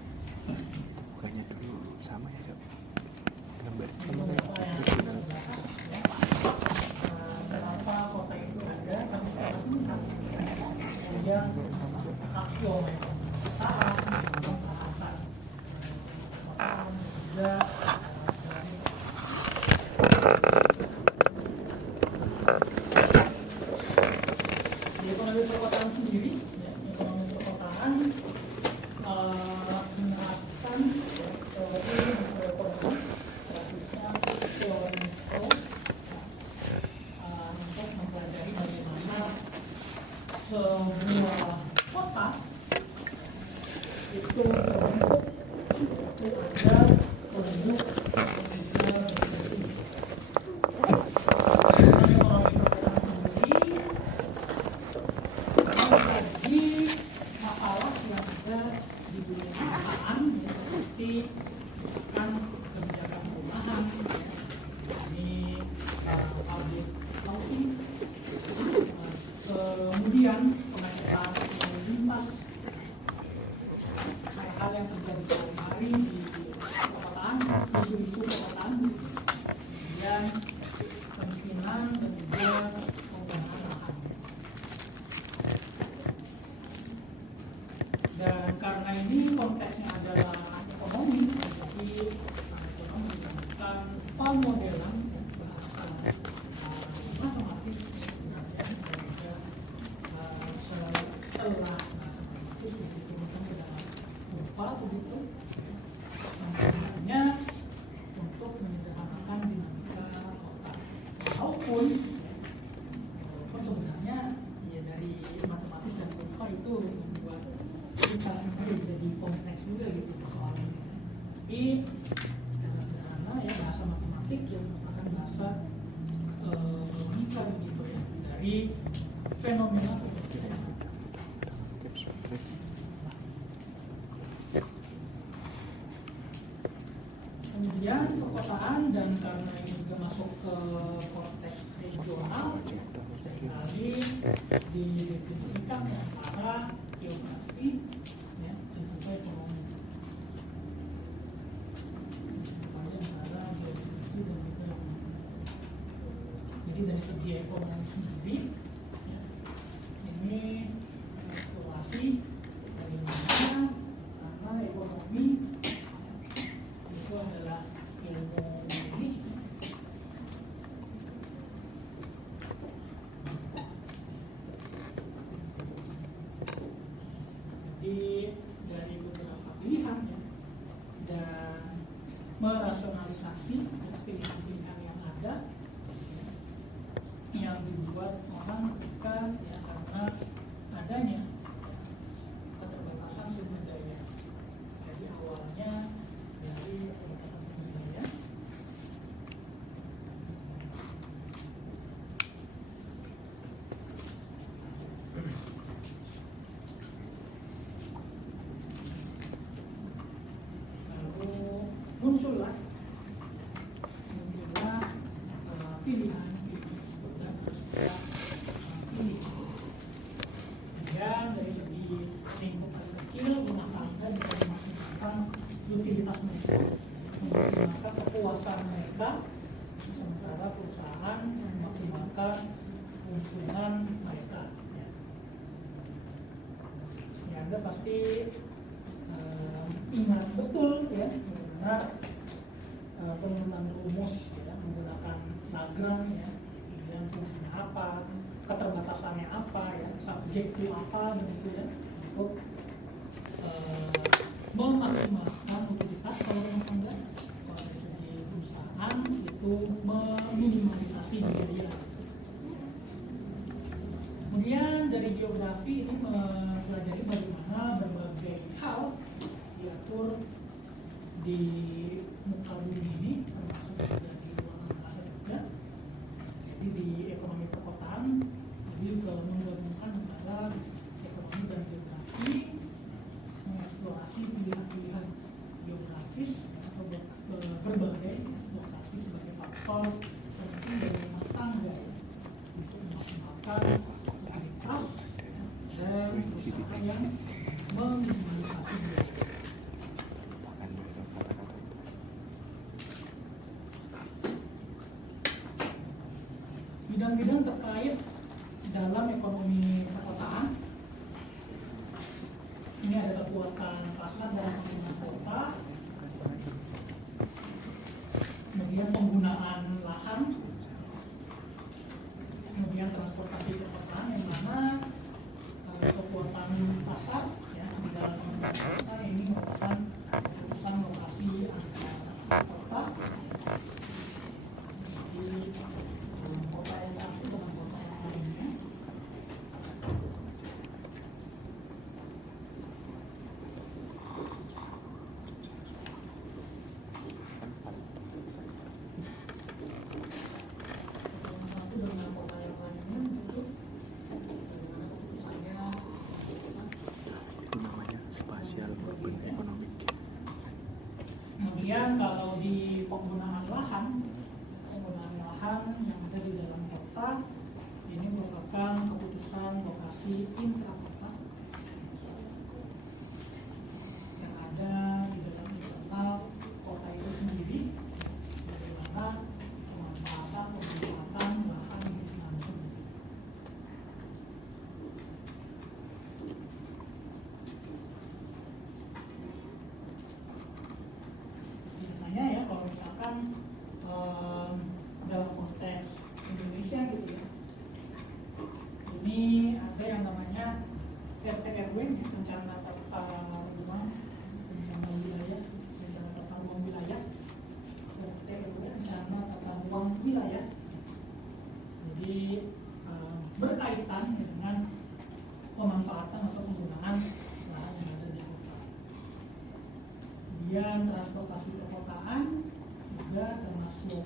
Bukannya dulu sama ya coba. Gambar sama kayak jurnal. Kenapa kota itu ada, tapi sekarang singkat. Kemudian aksioma yang pembahasan juga di ekonomi perkotaan sendiri ya, ekonomi perkotaan menerapkan teori makroekonomi basisnya teori mikro untuk mempelajari bagaimana sebuah kota itu terbentuk itu ada penduduk dan juga berfungsi. Ekonomi perkotaan sendiri menjadi masalah yang ada di dunia perusahaan ya, seperti kan kebijakan perumahan ini public housing, kemudian kemacetan lalu lintas, hal-hal yang terjadi sehari-hari di perkotaan, isu-isu perkotaan, kemudian kemiskinan dan juga penggunaan lahan. Dan karena ini konteksnya adalah gitu. Yang sebenarnya untuk menyederhanakan dinamika kota. Walaupun sebenarnya ya dari matematis dan logika itu membuat kita jadi kompleks juga gitu soal ini. Tapi secara sederhana ya bahasa matematik yang merupakan bahasa logika gitu ya dari fenomena pekerjaan. Kemudian perkotaan dan karena ini juga masuk ke konteks regional, tadi didefinisikan antara geografi ya, dan juga ekonomi. Antara geografi dan juga ekonomi. Jadi dari segi ekonomi sendiri, ya, ini eksplorasi bagaimana karena ekonomi itu adalah ilmu ini. Jadi dari beberapa pilihan ya, dan merasionalisasi pilihan-pilihan yang ada yang dibuat orang ketika ya karena adanya keterbatasan sumber daya. Jadi awalnya dari keterbatasan sumber daya. Lalu muncullah pilihan dan pilih. Dan dari segi lingkup paling kecil, rumah tangga bisa memaksimalkan utilitas mereka, memaksimalkan kepuasan mereka, sementara perusahaan memaksimalkan keuntungan mereka. Ya, Anda pasti ingat betul ya bagaimana penggunaan rumus ya, menggunakan Lagrange ya, kemudian fungsinya apa, keterbatasannya apa ya, subjek itu apa gitu ya, untuk memaksimalkan utilitas kalau rumah tangga. Kalau dari segi perusahaan itu meminimalisasi biaya. Kemudian dari geografi ini mempelajari bagaimana berbagai hal diatur di muka bumi ini, termasuk juga di ruang angkasa juga. Jadi di ekonomi perkotaan lebih menggabungkan antara ekonomi dan geografi, mengeksplorasi pilihan-pilihan geografis atau berbagai geografi sebagai faktor penting dari rumah tangga untuk memaksimalkan kualitas dan perusahaan yang meminimalisasi biaya. Bidang-bidang terkait dalam ekonomi perkotaan ini ada kekuatan pasar dalam penggunaan kota, kemudian penggunaan lahan, kemudian transportasi perkotaan yang mana kekuatan pasar ya di dalam penggunaan kota ini merupakan urusan lokasi antar kota. Kota yang satu dengan kota yang lainnya. Satu dengan kota yang lainnya itu bagaimana keputusannya. Itu namanya spasial urban economic. Kemudian kalau di penggunaan lahan yang ada di dalam kota ini merupakan keputusan lokasi intrakota yang ada di dalam internal kota itu sendiri, bagaimana pemanfaatan lahan itu langsung. Biasanya ya kalau misalkan dalam konteks Indonesia gitu ya, ini ada yang namanya Kemudian transportasi perkotaan juga termasuk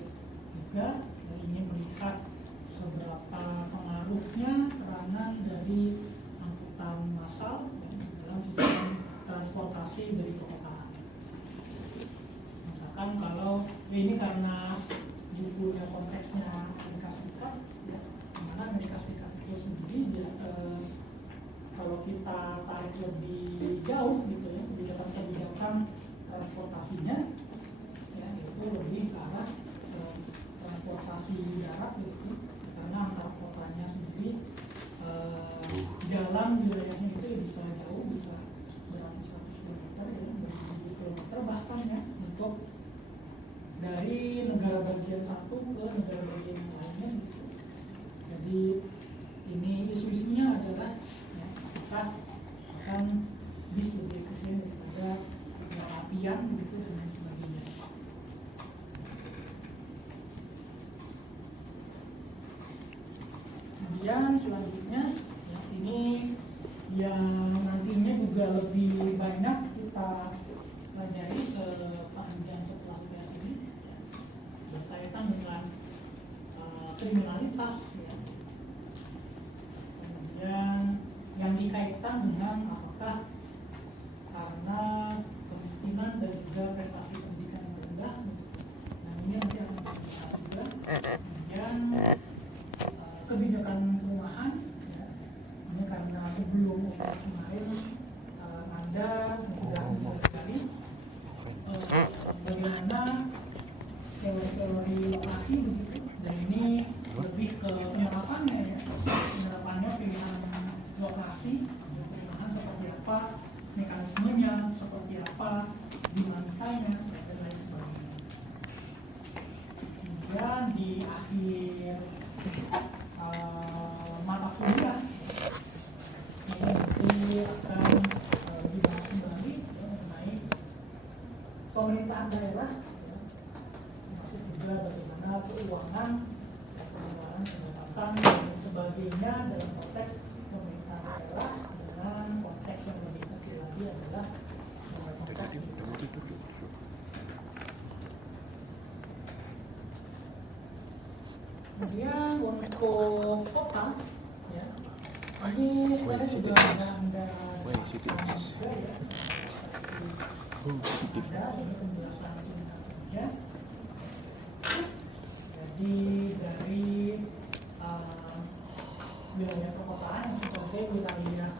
juga ingin melihat seberapa pengaruhnya peranan dari angkutan massal dalam sistem transportasi dari perkotaan. Misalkan kalau ini karena bukunya konteksnya Amerika Serikat, ya, dimana Amerika Serikat itu sendiri kalau kita tarik lebih jauh gitu ya, kebijakan transportasinya ya, itu lebih ke arah transportasi darat gitu, karena antar kotanya sendiri jalan wilayahnya itu bisa jauh, bisa beratus-ratus kilometer ya, beribu kilometer bahkan ya, untuk dari negara bagian satu ke negara bagian yang lainnya gitu. Jadi ini isu-isunya adalah ya, kita akan bis lebih efisien daripada apian gitu dan lain sebagainya. Kemudian selanjutnya ya, ini yang nantinya juga lebih banyak kita pelajari sepanjang setelah UTS ini ya, berkaitan dengan kriminalitas ya. Kemudian yang dikaitkan dengan apakah karena kemiskinan dan juga prestasi pendidikan yang rendah. Nah ini nanti akan kita bahas juga. Kemudian kebijakan perumahan ya. Ini karena sebelum UTS kemarin Anda sudah mudah sekali bagaimana teori lokasi begitu, dan ini lebih ke penerapannya ya, penerapannya pilihan lokasi perumahan seperti apa, mekanismenya seperti apa, dinamikanya dan lain sebagainya. Kemudian di akhir mata kuliah ini nanti akan dibahas kembali ya, mengenai pemerintahan daerah ya, termasuk juga bagaimana keuangan, pengeluaran pendapatan dan sebagainya dalam konteks pemerintahan daerah, dengan konteks yang lebih kecil lagi adalah konteks kemudian untuk kota ya, ini sebenarnya juga ada juga ya, ada ini penjelasan singkat saja. Jadi dari wilayah perkotaan yang sebagai wilayah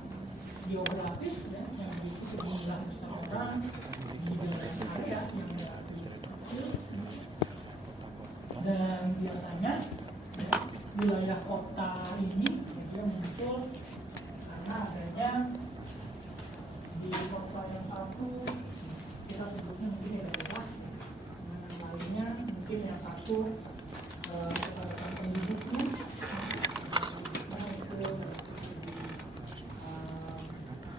geografis ya, yang diisi sejumlah besar orang di wilayah area yang relatif kecil, dan biasanya ya, wilayah kota ini ya, dia muncul karena adanya di kota yang satu kita sebutnya mungkin ya daerah, yang lainnya mungkin yang satu kepadatan penduduknya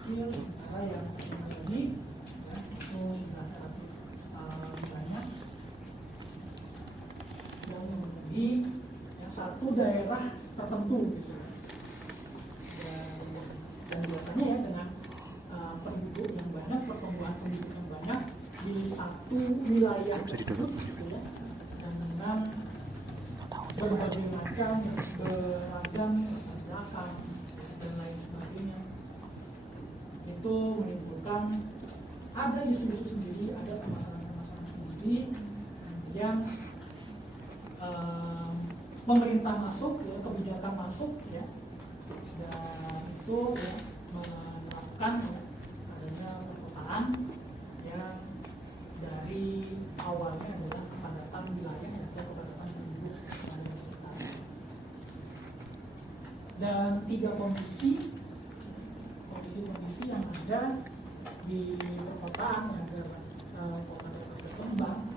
kecil, sementara yang satu lagi ya, itu sudah relatif banyak, yang menjadi yang satu daerah tertentu gitu. Dan biasanya ya dengan penduduk yang banyak, pertumbuhan penduduk yang banyak di satu wilayah tersebut gitu ya, dan dengan berbagai macam beragam belakang dan lain sebagainya, itu menimbulkan ada isu-isu sendiri, ada permasalahan-permasalahan sendiri yang pemerintah masuk, ya, kebijakan masuk, ya, dan itu ya, menerapkan ya, adanya perkotaan yang dari awalnya adalah kepadatan wilayah atau kepadatan penduduk di sekitar. Dan tiga kondisi yang ada di perkotaan yang ada kota berkembang,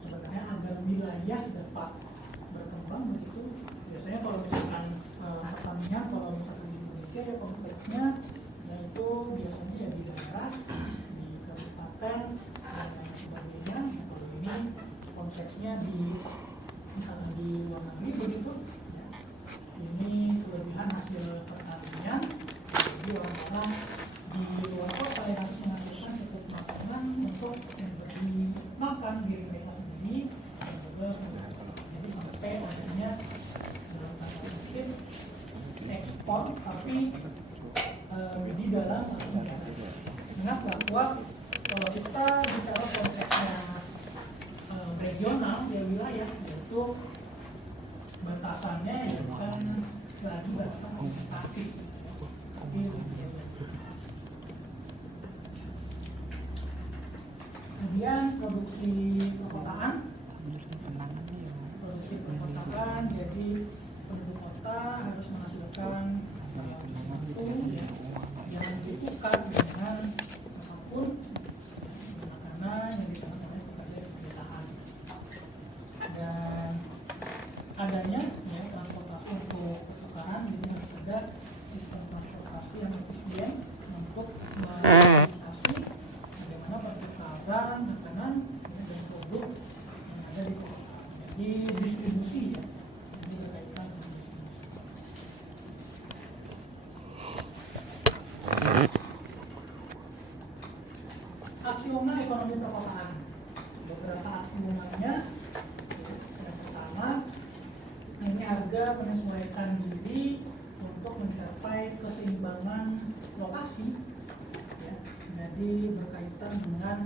sebenarnya agar wilayah dapat berkembang begitu. Biasanya kalau misalkan pertanian, kalau misalkan di Indonesia ya konteksnya yaitu biasanya ya di daerah, di kabupaten dan lain sebagainya. Kalau ini konteksnya di misalnya di luar negeri begitu ya. Ini kelebihan hasil pertanian, jadi orang-orang di luar kota yang harus menghasilkan cukup makanan untuk mengembangkan diri mereka sendiri dan juga jadi sampai akhirnya dalam tanda kutip ekspor tapi di dalam satu negara. Ingat bahwa kalau kita bicara konteksnya regional ya wilayah, yaitu batasannya ya bukan lagi batasan komunikatif tapi kemudian produksi perkotaan jadi penduduk kota harus menghasilkan sesuatu yang dibutuhkan dengan apapun makanan yang disarankan oleh pekerja di pedesaan. Dan adanya ya transportasi untuk pertukaran, jadi harus ada sistem transportasi yang efisien untuk mengantisipasi bagaimana pertukaran makanan dan produk yang ada di kota. Jadi distribusi ya, jadi berkaitan dengan distribusi. Aksioma ekonomi perkotaan. Beberapa aksiomanya. Yang pertama, ini harga menyesuaikan diri untuk mencapai keseimbangan lokasi. Ya, jadi berkaitan dengan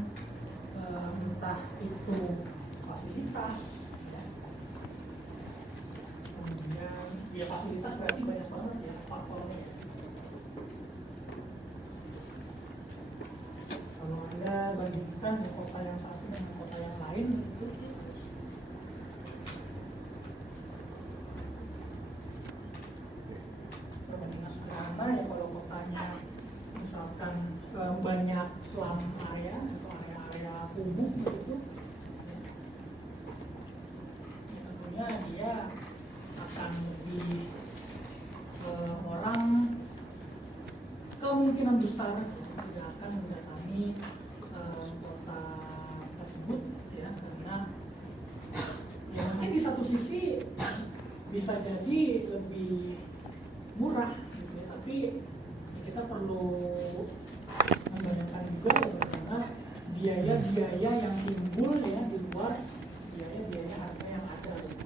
entah itu fasilitas, ya. Kemudian ya fasilitas berarti banyak banget ya faktornya. Kalau Anda bandingkan di kota yang satu dengan kota yang lain itu perbandingan sederhana ya, kalau kotanya misalkan banyak slum area atau area-area kumuh begitu ya, tentunya dia akan lebih orang kemungkinan besar tidak akan mendatangi kota tersebut ya, karena ya mungkin di satu sisi bisa jadi lebih murah gitu ya, tapi kita perlu membayangkan juga bagaimana biaya-biaya yang timbul ya di luar biaya-biaya harga yang ada gitu.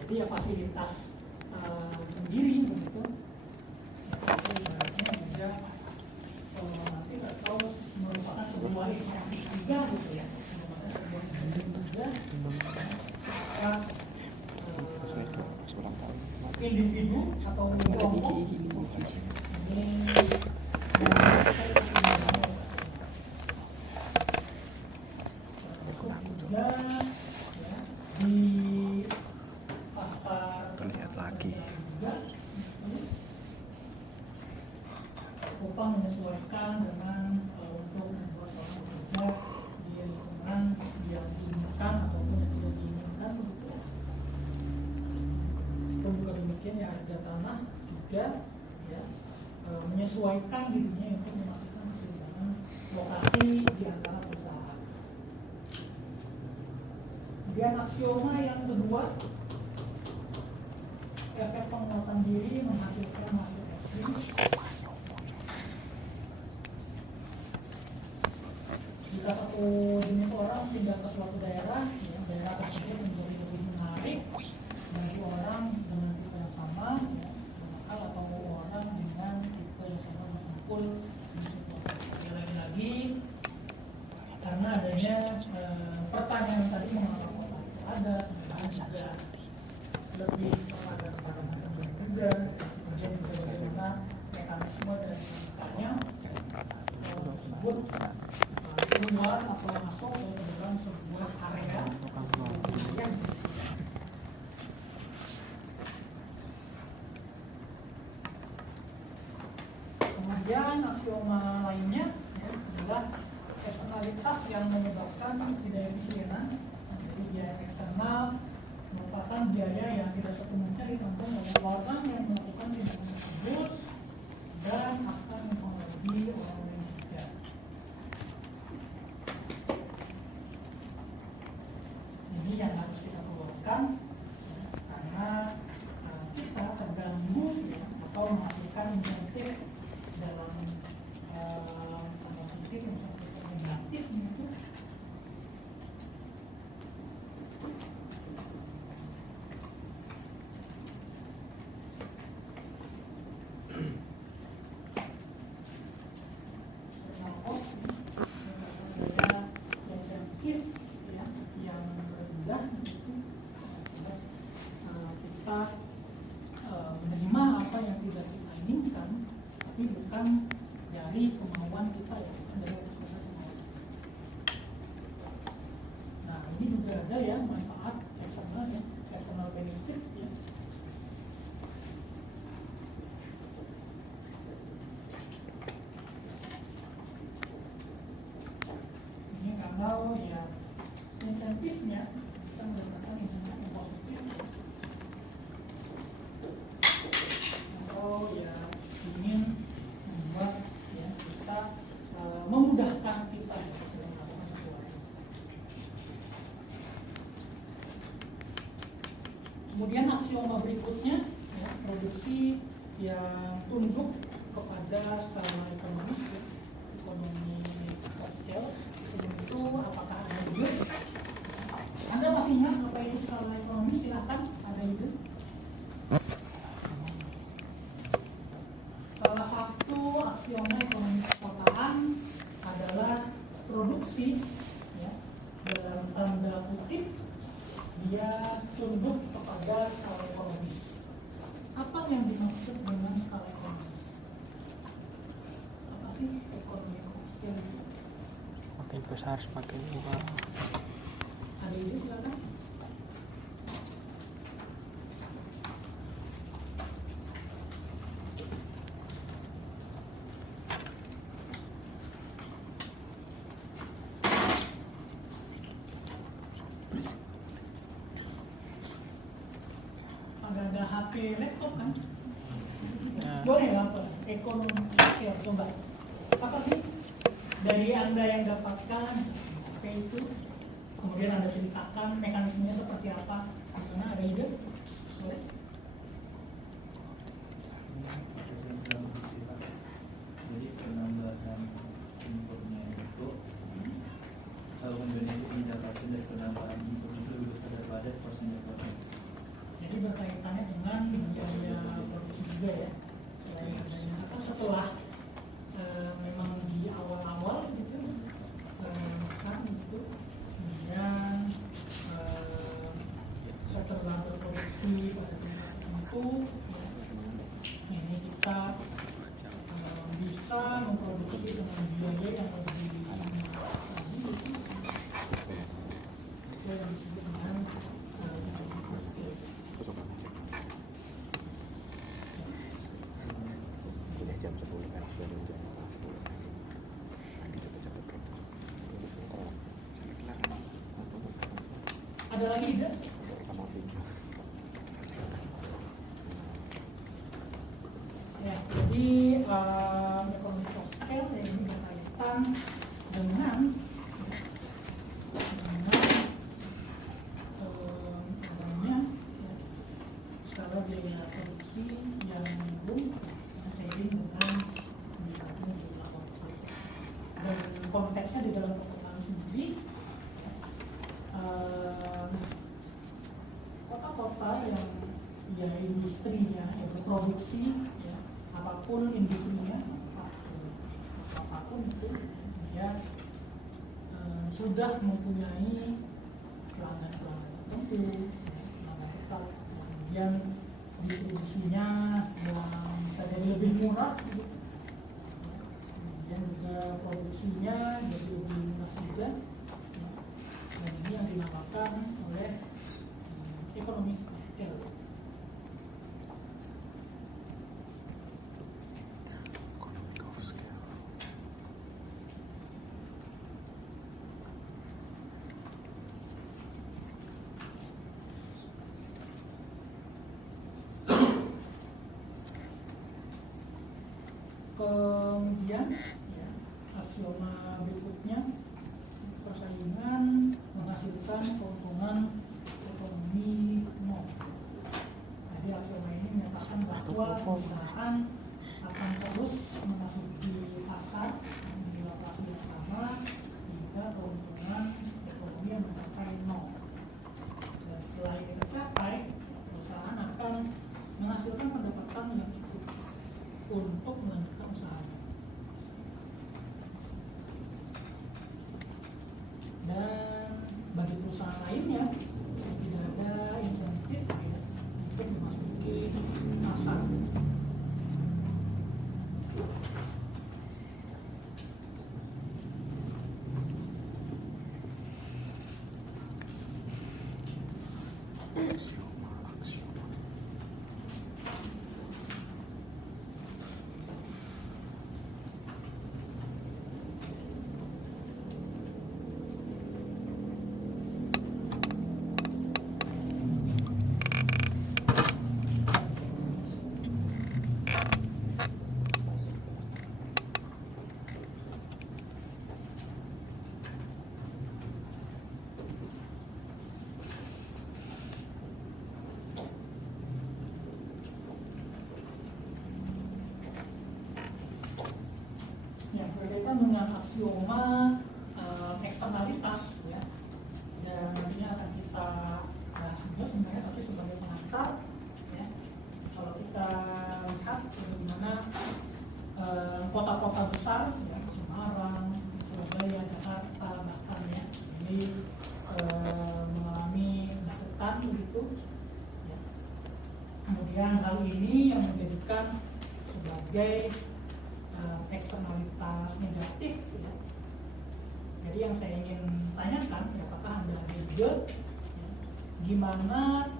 Jadi ya fasilitas sendiri begitu itu ibaratnya juga nanti atau merupakan sebuah investasi juga gitu ya, merupakan sebuah investasi juga individu atau kelompok ini juga ya, di pasar terlihat lagi juga upah menyesuaikan dengan untuk membuat orang bekerja di lingkungan yang diinginkan ataupun yang tidak diinginkan gitu. Juga demikian ya, harga tanah juga ya menyesuaikan dirinya untuk memastikan keseimbangan lokasi di antara perusahaan. Kemudian aksioma yang kedua, efek penguatan diri menghasilkan hasil ekstrim. Jika satu jenis orang pindah ke suatu daerah, ya, daerah tersebut menjadi lebih menarik bagi orang dengan tipe yang sama, ya, lokal atau orang dengan tipe yang sama berkumpul di sebuah tempat. Lagi-lagi karena adanya pertanyaan tadi mengapa kota itu ada, juga lebih kepada juga, kemudian juga bagaimana mekanisme dan dinamikanya tersebut keluar atau masuk ke dalam sebuah area yang kemudian aksioma lainnya ya, adalah eksternalitas yang menyebabkan ketidakefisienan. Jadi biaya eksternal merupakan biaya yang tidak sepenuhnya ditanggung oleh orang yang melakukan tindakan tersebut dan akan mempengaruhi orang lain juga. Ini yang harus kita keluarkan ya, karena kita terganggu ya, atau menghasilkan insentif dalam tanda kutip yang negatif gitu ya manfaat eksternal ya, external benefit ya. Ini kalau ya insentifnya kita menggunakan insentif yang positif, atau ya ingin membuat ya kita memudahkan kita dalam melakukan sesuatu. Kemudian aksioma berikutnya ya, produksi yang tunduk kepada skala ekonomis ya, ekonomi komersial. Sebelum itu apakah ada ide? Anda masih ingat apa itu skala ekonomis? Silahkan, ada ide? Salah satu aksioma ekonomi perkotaan adalah produksi ya, dalam tanda kutip dia tunduk kepada skala ekonomis. Apa yang dimaksud dengan skala ekonomis? Apa sih ekonomi komersial itu? Makin besar semakin murah. Ada ide silakan. Ada HP laptop kan? Ya. Boleh apa? Ekonomi komersial coba. Apa sih dari Anda yang dapatkan HP itu? Kemudian Anda ceritakan mekanismenya seperti apa? Gimana, ada ide? Boleh? Jadi penambahan impornya itu kemudian itu didapatkan dari penambahan impor itu lebih besar daripada cost impornya. Jadi berkaitannya dengan biaya produksi juga ya. Selain adanya apa setelah memang di awal-awal gitu kan gitu, kemudian setelah berproduksi pada tingkat tertentu ya, ini kita bisa memproduksi dengan biaya yang lebih lagi gitu. Itu yang disebut dengan Udah jam 10 kan, sudah jam 10. Lagi cepet-cepet kan. ada lagi ide? Sama video. Ya, jadi ekonomi sosial ya, ini berkaitan dengan adanya ya, skala biaya produksi yang menurun seiring dengan meningkatnya jumlah output. Dan konteksnya di dalam perkotaan sendiri, kota-kota yang ya industrinya ya berproduksi ya, apapun industrinya apapun itu dia sudah mempunyai pelanggan-pelanggan tertentu, pelanggan tetap, kemudian distribusinya yang bisa jadi lebih murah gitu. Kemudian juga produksinya jadi lebih murah juga, dan ini yang dinamakan oleh ekonomi scale. Kemudian ya, aksioma berikutnya, persaingan menghasilkan keuntungan ekonomi nol. Jadi aksioma ini menyatakan bahwa perusahaan akan terus memasuki pasar di lokasi yang sama hingga keuntungan ekonomi yang mencapai nol. Dan setelah ini tercapai, perusahaan akan menghasilkan pendapatan yang cukup untuk melanjutkan usahanya. Dan bagi perusahaan lainnya tidak ada insentif ya, untuk memasuki pasar. aksioma eksternalitas ya, dan nantinya akan kita bahas juga sebenarnya, tapi sebagai pengantar ya, kalau kita lihat bagaimana kota-kota besar ya, Semarang, Surabaya, Jakarta bahkan ya, ini mengalami kemacetan begitu ya. Kemudian hal ini yang menjadikan sebagai eksternalitas negatif ya. Jadi yang saya ingin tanyakan ya, apakah Anda ada ide ya, gimana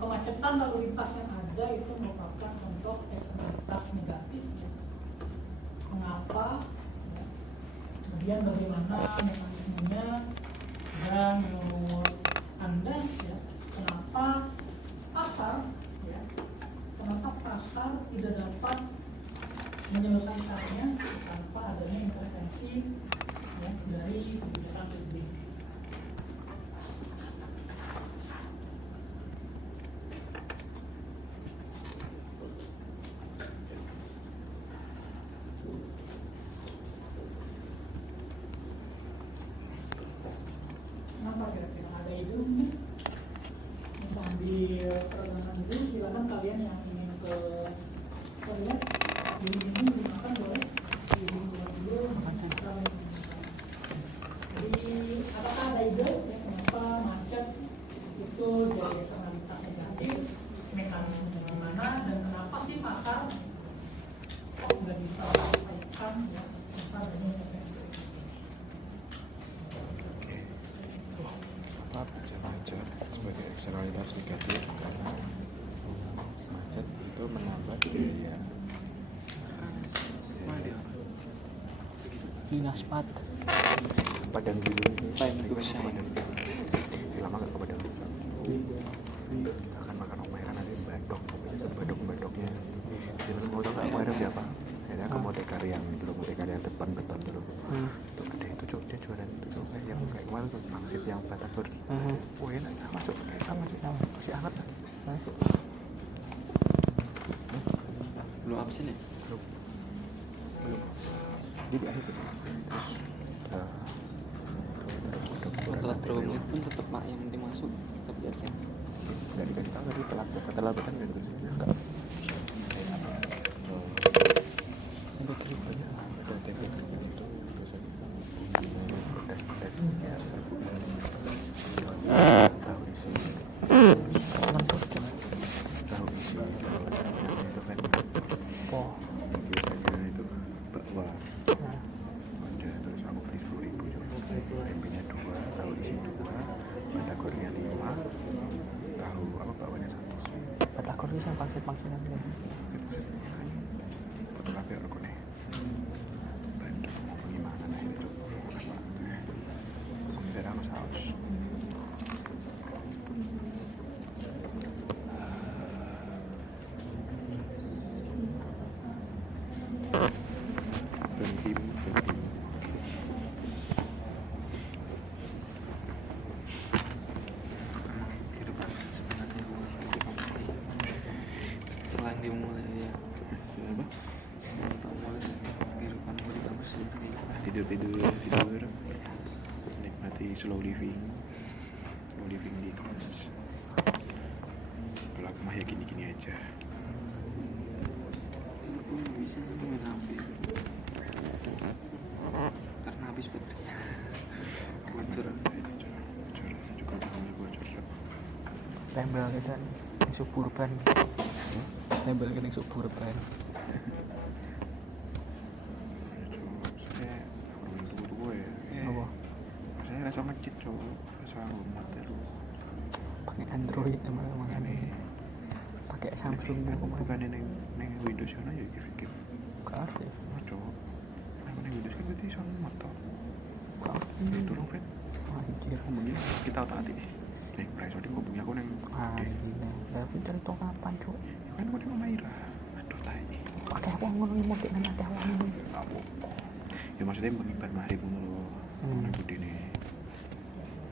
kemacetan lalu lintas yang ada itu merupakan contoh eksternalitas negatif ya. Mengapa ya. Kemudian bagaimana mekanismenya, dan menurut Anda ya, kenapa pasar ya, kenapa pasar tidak dapat menyelesaikannya tanpa adanya intervensi ya, dari kebijakan publik. Kenapa kira-kira ada ide mungkin? Sambil perkenalan dulu, silakan kalian yang ingin ke toilet ini gunakan boleh di luar dulu. Jadi apakah ada ide ya, kenapa macet itu jadi eksternalitas negatif, mekanismenya gimana, dan kenapa sih pasar kok nggak bisa menyelesaikan ya, kenapa adanya intervensi? Macet sebagai eksternalitas negatif karena macet itu menambah biaya Vinaspat padang biru ini. Time to shine. Lama nggak ke padang biru? Kita akan makan omah kan ada badok-badoknya. Jadi mau tau nggak aku ada siapa? Ada ke Motekari yang dulu, Motekari yang depan beton dulu. Itu ada itu cok, dia jualan itu cok, yang kayak kemarin tuh pangsit yang batagor. Oh enak, masuk sama sih, masih hangat kan? Masuk. Belum absen ya? Belum. Jadi akhir sih. Terus Telat berapa menit pun tetap mak yang penting masuk tetap di absen. nggak dikasih tahu tadi keterlambatan nggak dikasih nggak. Ada cerita. Ada teknik itu tes tahu isi tahu isi itu kan Oh. biasanya itu bakwa ada, terus aku beli 10.000 juga, tempenya 2, tahu isi 2, batagornya 5, tahu apa bakwanya 1. Batagor bisa pangsit-pangsitan ya. Foto kafe orang nih Bandung gimana nah itu bisa sama saus Bentim Kehidupan sebenarnya selain dimulai ya, apa? selain dimulai kehidupan lebih bagus sebenarnya. tidur nikmati slow living di kelas. Kalau aku mah ya gini aja. Aku nggak bisa main HP karena habis baterai. Bocor. Juga bahannya bocor. Tembel kita nih suburban. Tembel kita suburban. Saya orang tunggu ya. Apa? Saya rasa ngecit cowok, rasa rumah terus. Pakai Android emang aneh. Pakai Samsung Bukannya neng Windows sana ya pikir. Gak ngerti. Cowok. Neng Windows kan berarti sana motor. Gak ngerti. Itu dong, Fred. Anjir. Kemudian kita otak hati. Neng, price di hubungi aku neng. Anjir. Lah aku cerita kapan cuk? Kan mau di Mama Ira. Aduh, tai. Pakai apa ngono mau tek nang akeh wong ngono. Apa? Ya maksudnya mengibar mari ngono lho. Neng budine.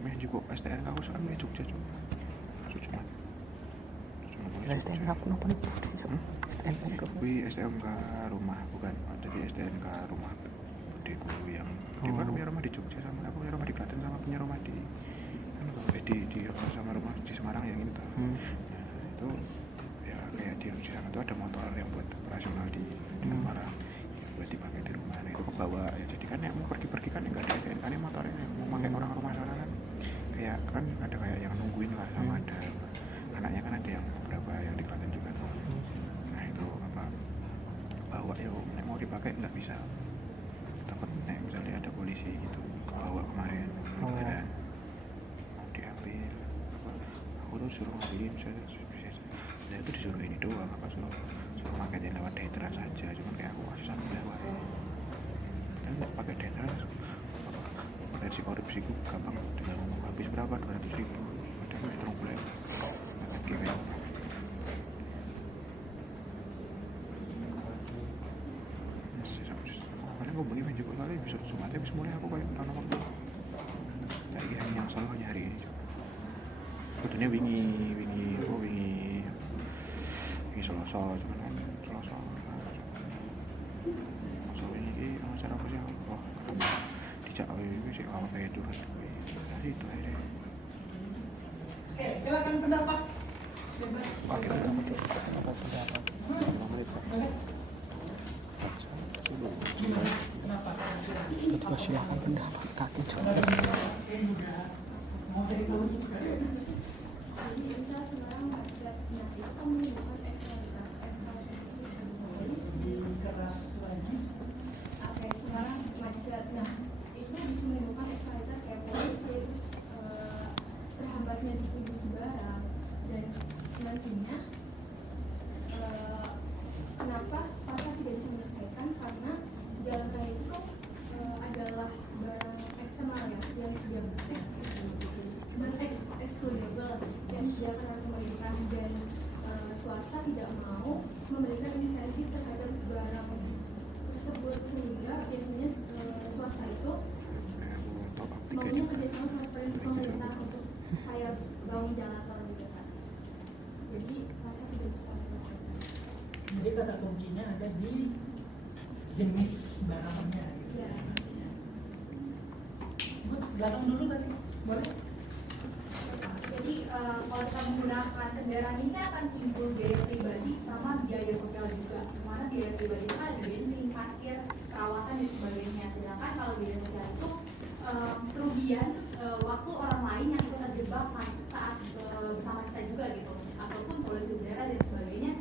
Meh juga STN aku soal meh Jogja cuk. Cuma. STNK aku nopo nih? STNK. Wih, STNK rumah bukan. Jadi STNK rumah. adikku yang dia kan punya rumah di Jogja sama aku punya rumah di Klaten sama punya rumah di di sama rumah di Semarang yang itu. Nah, itu ya kayak di Jogja itu ada motor yang buat operasional di Semarang ya, buat dipakai di rumah. Nah, itu kebawa ya, jadi kan yang mau pergi-pergi kan nggak ada STNK nih motornya, mau pakai orang rumah sana kan kayak kan ada kayak yang nungguin lah sama ada anaknya kan ada yang beberapa yang di Klaten juga. Nah itu apa bawa ya mau dipakai nggak bisa, takut misalnya ada polisi gitu bawa kemarin kan mau diambil aku tuh suruh ngambilin saya tuh disuruh ini doang apa suruh paketin lewat Detra saja, cuman kayak aku masih sampai lewat kan nggak pakai Detra versi korupsiku gampang tinggal ngomong habis berapa 200.000 udah metro boleh kayak makanya gue bagi juga kali bisa sumatnya bisa mulai aku kayak tahun waktu kayak gini yang selalu nyari sebetulnya wingi Selasa cuman kan Selasa ini acara apa sih wah dijak ini sih awal kayak itu kan dari itu akhirnya Oke, silakan pendapat. Bebas. pakai pendapat juga Pendapat. Boleh? Kenapa? Ketua silakan pendapat kaki coba. Mau dari dulu juga. Jadi bisa sekarang macet, nah itu kan menimbulkan eksternalitas Lebih keras lagi. Oke, sekarang macet, nah itu bisa menimbulkan eksternalitas kayak polusi, terhambatnya distribusi barang, dan nantinya kenapa pasar tidak bisa menyelesaikan karena jalan raya itu kan adalah barang eksternal ya, yang non-excludable yang disediakan oleh pemerintah, dan swasta tidak mau memberikan insentif terhadap barang tersebut, sehingga biasanya swasta itu maunya kerjasama sama pemerintah untuk kayak bangun jalan tol gitu kan. Jadi pasar tidak bisa menyelesaikan. Jadi kata kuncinya ada di jenis barangnya. Gitu. Ya. Belakang dulu tadi, boleh? Jadi kalau kita menggunakan kendaraan ini akan timbul biaya pribadi sama biaya sosial juga. Dimana biaya pribadi itu ada bensin, parkir, perawatan dan sebagainya. Sedangkan kalau biaya sosial itu kerugian waktu orang lain yang itu terjebak saat bersama kita juga gitu, ataupun polusi udara dan sebagainya.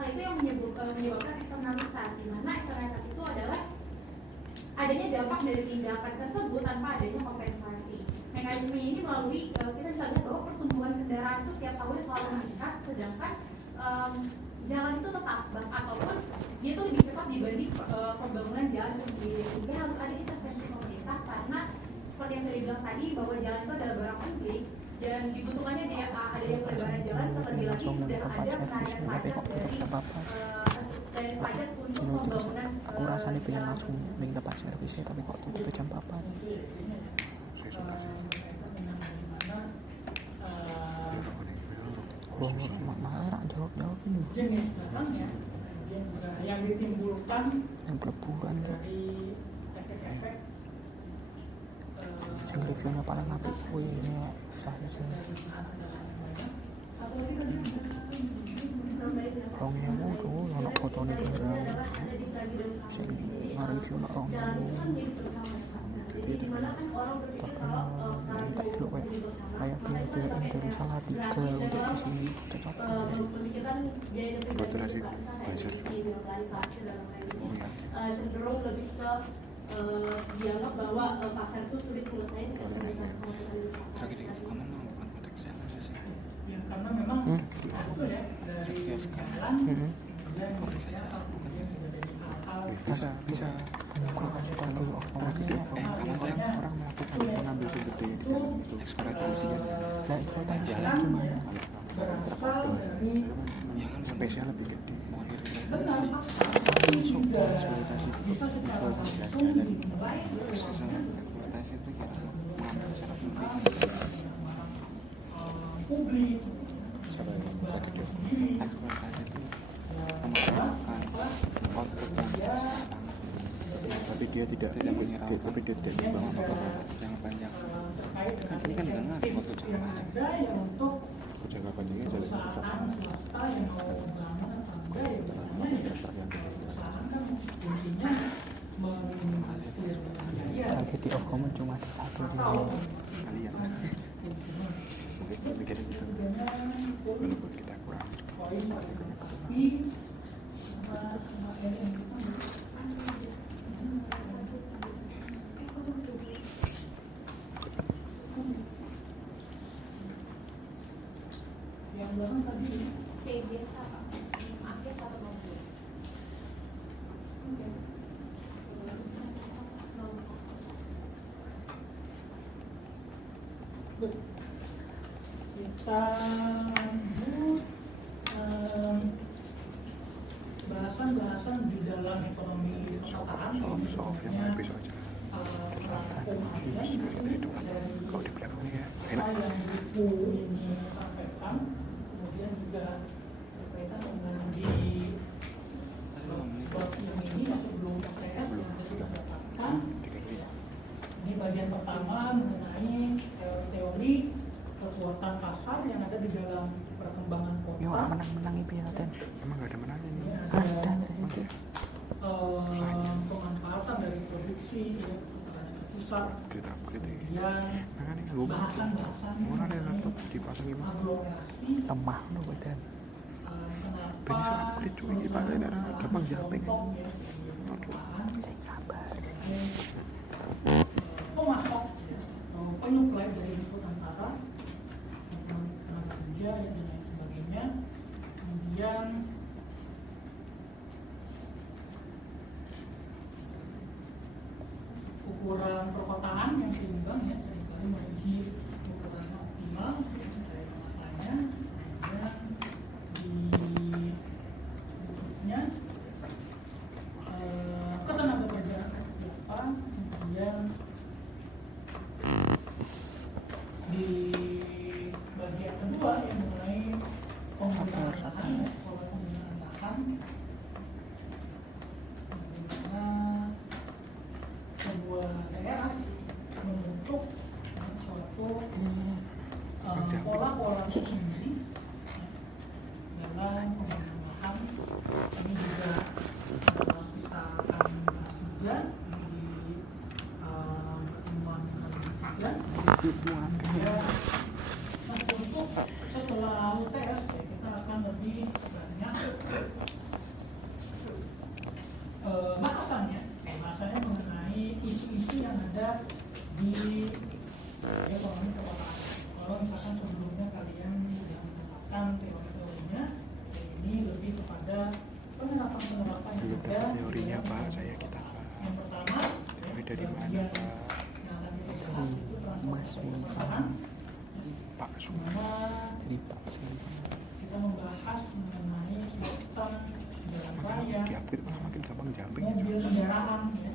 Hal itu yang menyebabkan eksternalitas, di mana eksternalitas itu adalah adanya dampak dari tindakan tersebut tanpa adanya kompensasi. Mekanisme ini melalui kita bisa lihat bahwa pertumbuhan kendaraan itu setiap tahunnya selalu meningkat, sedangkan jalan itu tetap ataupun dia itu lebih cepat dibanding pembangunan jalan itu sendiri. Sehingga harus ada intervensi pemerintah karena seperti yang saya bilang tadi bahwa jalan itu adalah barang publik dan dibutuhkannya adanya pelebaran jalan, terlebih lagi sudah ada penarikan pajak dari pajak untuk pembangunan. Aku rasanya pengen langsung ning tempat servisnya tapi kok tutup jam 4. Malah jawab ini Jenis barangnya yang ditimbulkan yang peleburan dari efek-efek yang reviewnya paling apik kuwi ini saya sih rong ewu tuh ono fotone barang sing nge-review nek rong ewu terkenal tak dulu kayak gini dari Salatiga untuk kesini cocok kebetulan sih belajar Cenderung lebih ke dianggap bahwa pasar itu sulit selesai dengan tragedi kamu mau bukan konteksnya aja sih ya, karena memang itu ya dari jalan dan bisa menyukurkan sebagai orang melakukan mengambil sumber daya di dalam itu eksploitasi nah eksploitasi gimana berasal dari spesial lebih gede benar bisa secara langsung dimulai eksploitasi itu kira mengambil secara publik secara eksploitasi itu memanfaatkan output yang sekarang tapi dia tidak menyerap tapi dia tidak dibawa motor yang panjang. terkait dengan Ini kan dengan insentif waktu yang jalan. ada yang untuk Jangka panjangnya jalan itu perusahaan swasta yang mau bangun atau enggak ya biasanya ya perusahaan kan intinya meminimalisir biaya Tragedi of common cuma ada satu di atau dunia. kalian. Mungkin mikirnya gitu. Walaupun kita kurang. poin tapi sama yang yang belakang tadi biasa Pak. Akhir atau nomor? kita lanjut bahasan-bahasan di dalam ekonomi perkotaan Soft yang habis aja. Kalau di belakangnya enak. yang buku ini sampaikan kemudian juga berkaitan dengan di document ini yang sebelum PTS yang kita dapatkan ini bagian pertama mengenai teori kekuatan pasar yang ada di dalam perkembangan kota. Yo menang-menang itu ya Ten. Emang gak ada menangnya Ini nih. ada Ada. pemanfaatan dari produksi ya, pusat Kita upgrade ya. kemudian Makanya gue bahasan-bahasan mau ada laptop dipasang gimana? aglomerasi Lemah lo Ten. kenapa Bisa upgrade cuy, dipakai darah gampang jumping. Saya sabar. Pemasok penyuplai dari input antara tenaga kerja dan lain sebagainya kemudian ukuran perkotaan yang seimbang ya seringkali menuju ukuran optimal dari pematannya kemudian di berikutnya ketenaga kerjaan seperti apa kemudian di bagian kedua yang mengenai penggunaan lahan pola penggunaan lahan bagaimana sebuah daerah membentuk suatu pola-pola tersendiri dalam penggunaan lahan ini juga kita akan bahas juga di pertemuan ketiga. Ya, nah untuk setelah UTS ya, kita akan lebih banyak bahasannya mengenai isu-isu yang ada di ekonomi perkotaan. Kalau misalkan sebelumnya kalian sudah mendapatkan teori-teorinya, ya ini lebih kepada penerapan-penerapan yang Belum ada. dapat teorinya Pak, saya kita Pak. Yang pertama, Teori dari mana bagian Pak? yang akan kita bahas itu Mas transportasi Pak semua. dimana Jadi Pak saya. kita membahas mengenai sistem jalan raya, Di upgrade malah makin gampang jumping. mobil kendaraan ya.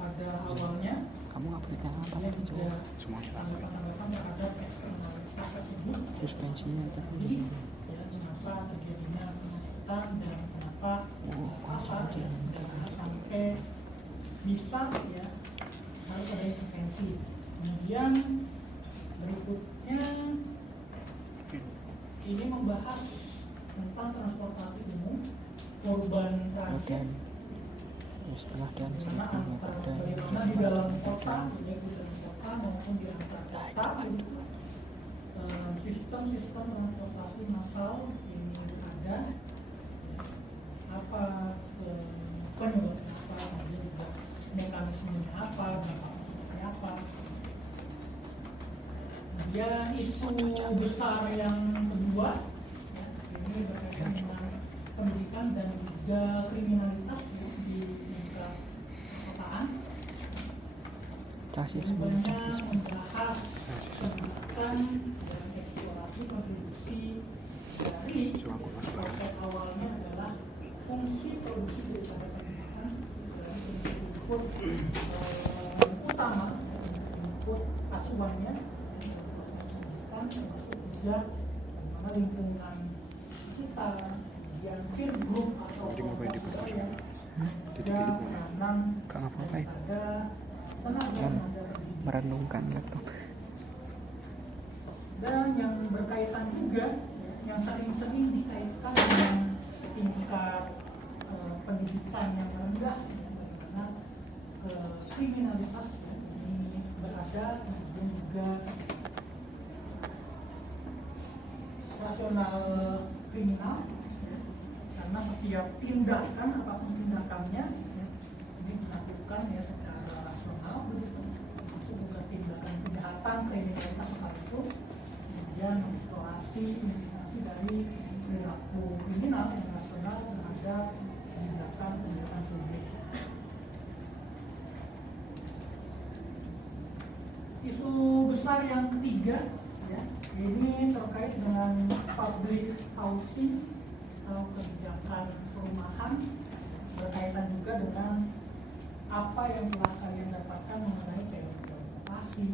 Pada awalnya Kamu upgrade yang apa dia tadi juga coba? Semuanya upgrade. tanggapan terhadap eksternalitas tersebut. Suspensinya Jadi tadi. ya, kenapa terjadinya kemacetan dan kenapa pasar ya, jangan sampai bisa ya harus ada intervensi. Kemudian berikutnya ini membahas tentang transportasi umum, urban transit, Setelah dan bagaimana setelah antara bagaimana di dalam kota, baik di dalam kota maupun di antar kota, sistem-sistem transportasi massal ini ada, apa penyebabnya apa, kemudian juga mekanismenya apa, dampaknya seperti apa. Kemudian isu besar yang kedua, ya, ini berkaitan dengan pendidikan dan juga kriminalitas ya, di tingkat perkotaan. Casis Banyak membahas pendidikan dan eksplorasi kontribusi dari proses awalnya adalah fungsi produksi daripada pendidikan dari input utama, input acuannya termasuk juga bagaimana lingkungan sekitar, kemudian peer group atau Jadi mau main di kelompok perpustakaan. yang Jadi ada gitu. peranan Gak ngapa-ngapain. ada tenaga Merenungkan laptop. dan yang berkaitan juga yang sering-sering dikaitkan dengan tingkat pendidikan yang rendah karena kriminalitas ini berada, kemudian juga rasional kriminal karena setiap tindakan apapun tindakannya ini dilakukan ya secara rasional begitu, termasuk juga tindakan kejahatan kriminalitas sekalipun, kemudian mengeksplorasi dari perilaku kriminal yang rasional terhadap tindakan publik. Isu besar yang ketiga ya, ini terkait dengan public housing atau kebijakan perumahan, berkaitan juga dengan apa yang telah kalian dapatkan mengenai teori okupasi.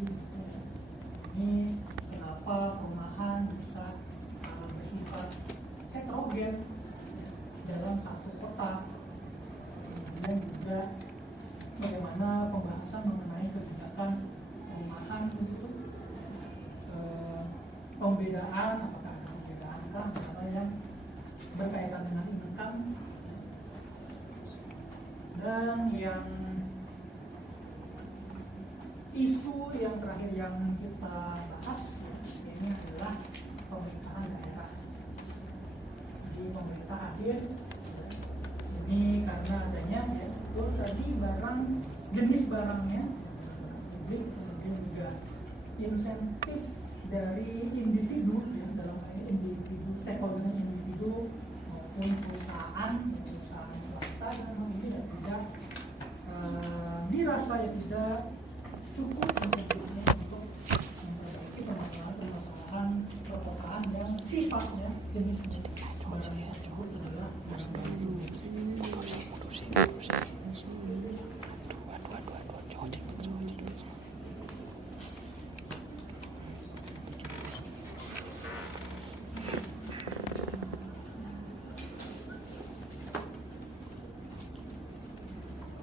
Ini kenapa perumahan bisa bersifat heterogen dalam satu kota, kemudian juga bagaimana pembahasan mengenai kebijakan perumahan itu, pembedaan, apakah ada pembedaan antara yang berkaitan dengan income dan yang isu yang terakhir yang kita bahas ini adalah pemerintahan daerah. Jadi pemerintah hadir ini karena adanya ya betul tadi barang jenis barangnya publik, kemudian juga insentif dari individu ya, dalam hal ini individu, stakeholder individu maupun perusahaan swasta dan ini tidak dirasa ya tidak cukup untuk memperbaiki permasalahan perkotaan yang sifatnya jenis barang tersebut adalah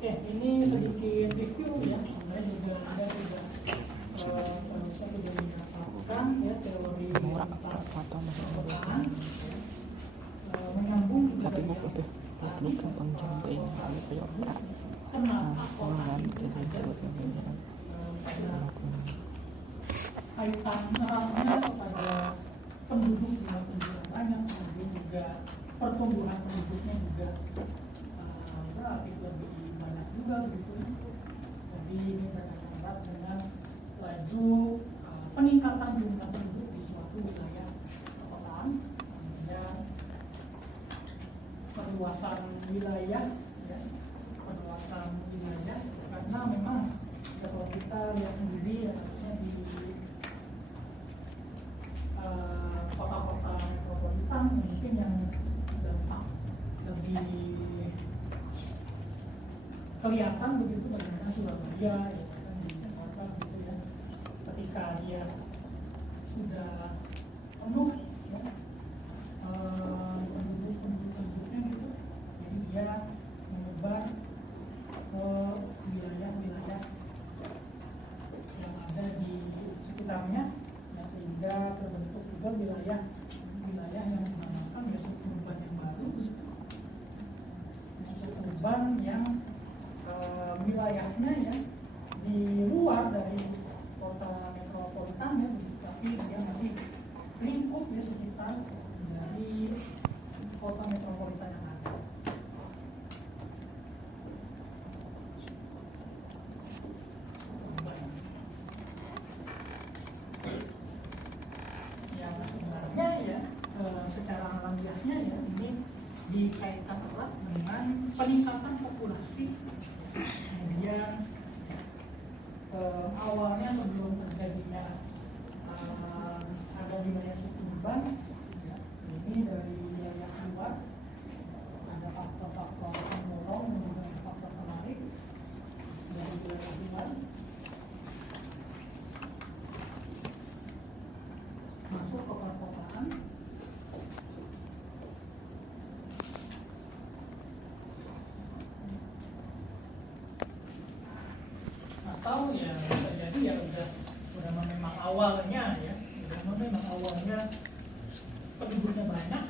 Oke, ini sedikit review ya, sebenarnya juga ada saya juga mendapatkan ya teori perkotaan menyambung juga Tapi mau dengan udah lu gampang jampe kayak ora. kenapa Kan jadi buat yang kaitan eratnya kepada penduduk banyak, kemudian juga pertumbuhan penduduknya juga relatif lebih banyak juga begitu. Jadi ini berkaitan erat dengan laju peningkatan jumlah penduduk di suatu wilayah perkotaan, kemudian perluasan wilayah ya, perluasan wilayah karena memang kalau kita lihat sendiri ya, harusnya di kota-kota metropolitan mungkin yang dampak lebih kelihatan begitu bagaimana Surabaya ya, di Jakarta gitu ya, ketika dia sudah penuh ya, penduduknya gitu, jadi dia menyebar ke wilayah-wilayah yang ada di sekitarnya ya, sehingga terbentuk juga wilayah yang dinamakan ya suku urban yang baru, suku urban yang wilayahnya ya di luar dari kota metropolitan ya, tapi dia masih lingkup ya sekitar dari kota metropolitan yang ada. Yang sebenarnya ya secara alamiahnya ya ini dikaitkan erat dengan peningkatan populasi. Kemudian awalnya sebelum terjadinya ada wilayah suburban ya, ini dari wilayah luar ada faktor-faktor pendorong dan juga faktor penarik dari wilayah luar masuk ke perkotaan. atau ya bisa jadi ya udah memang awalnya ya memang awalnya penduduknya banyak,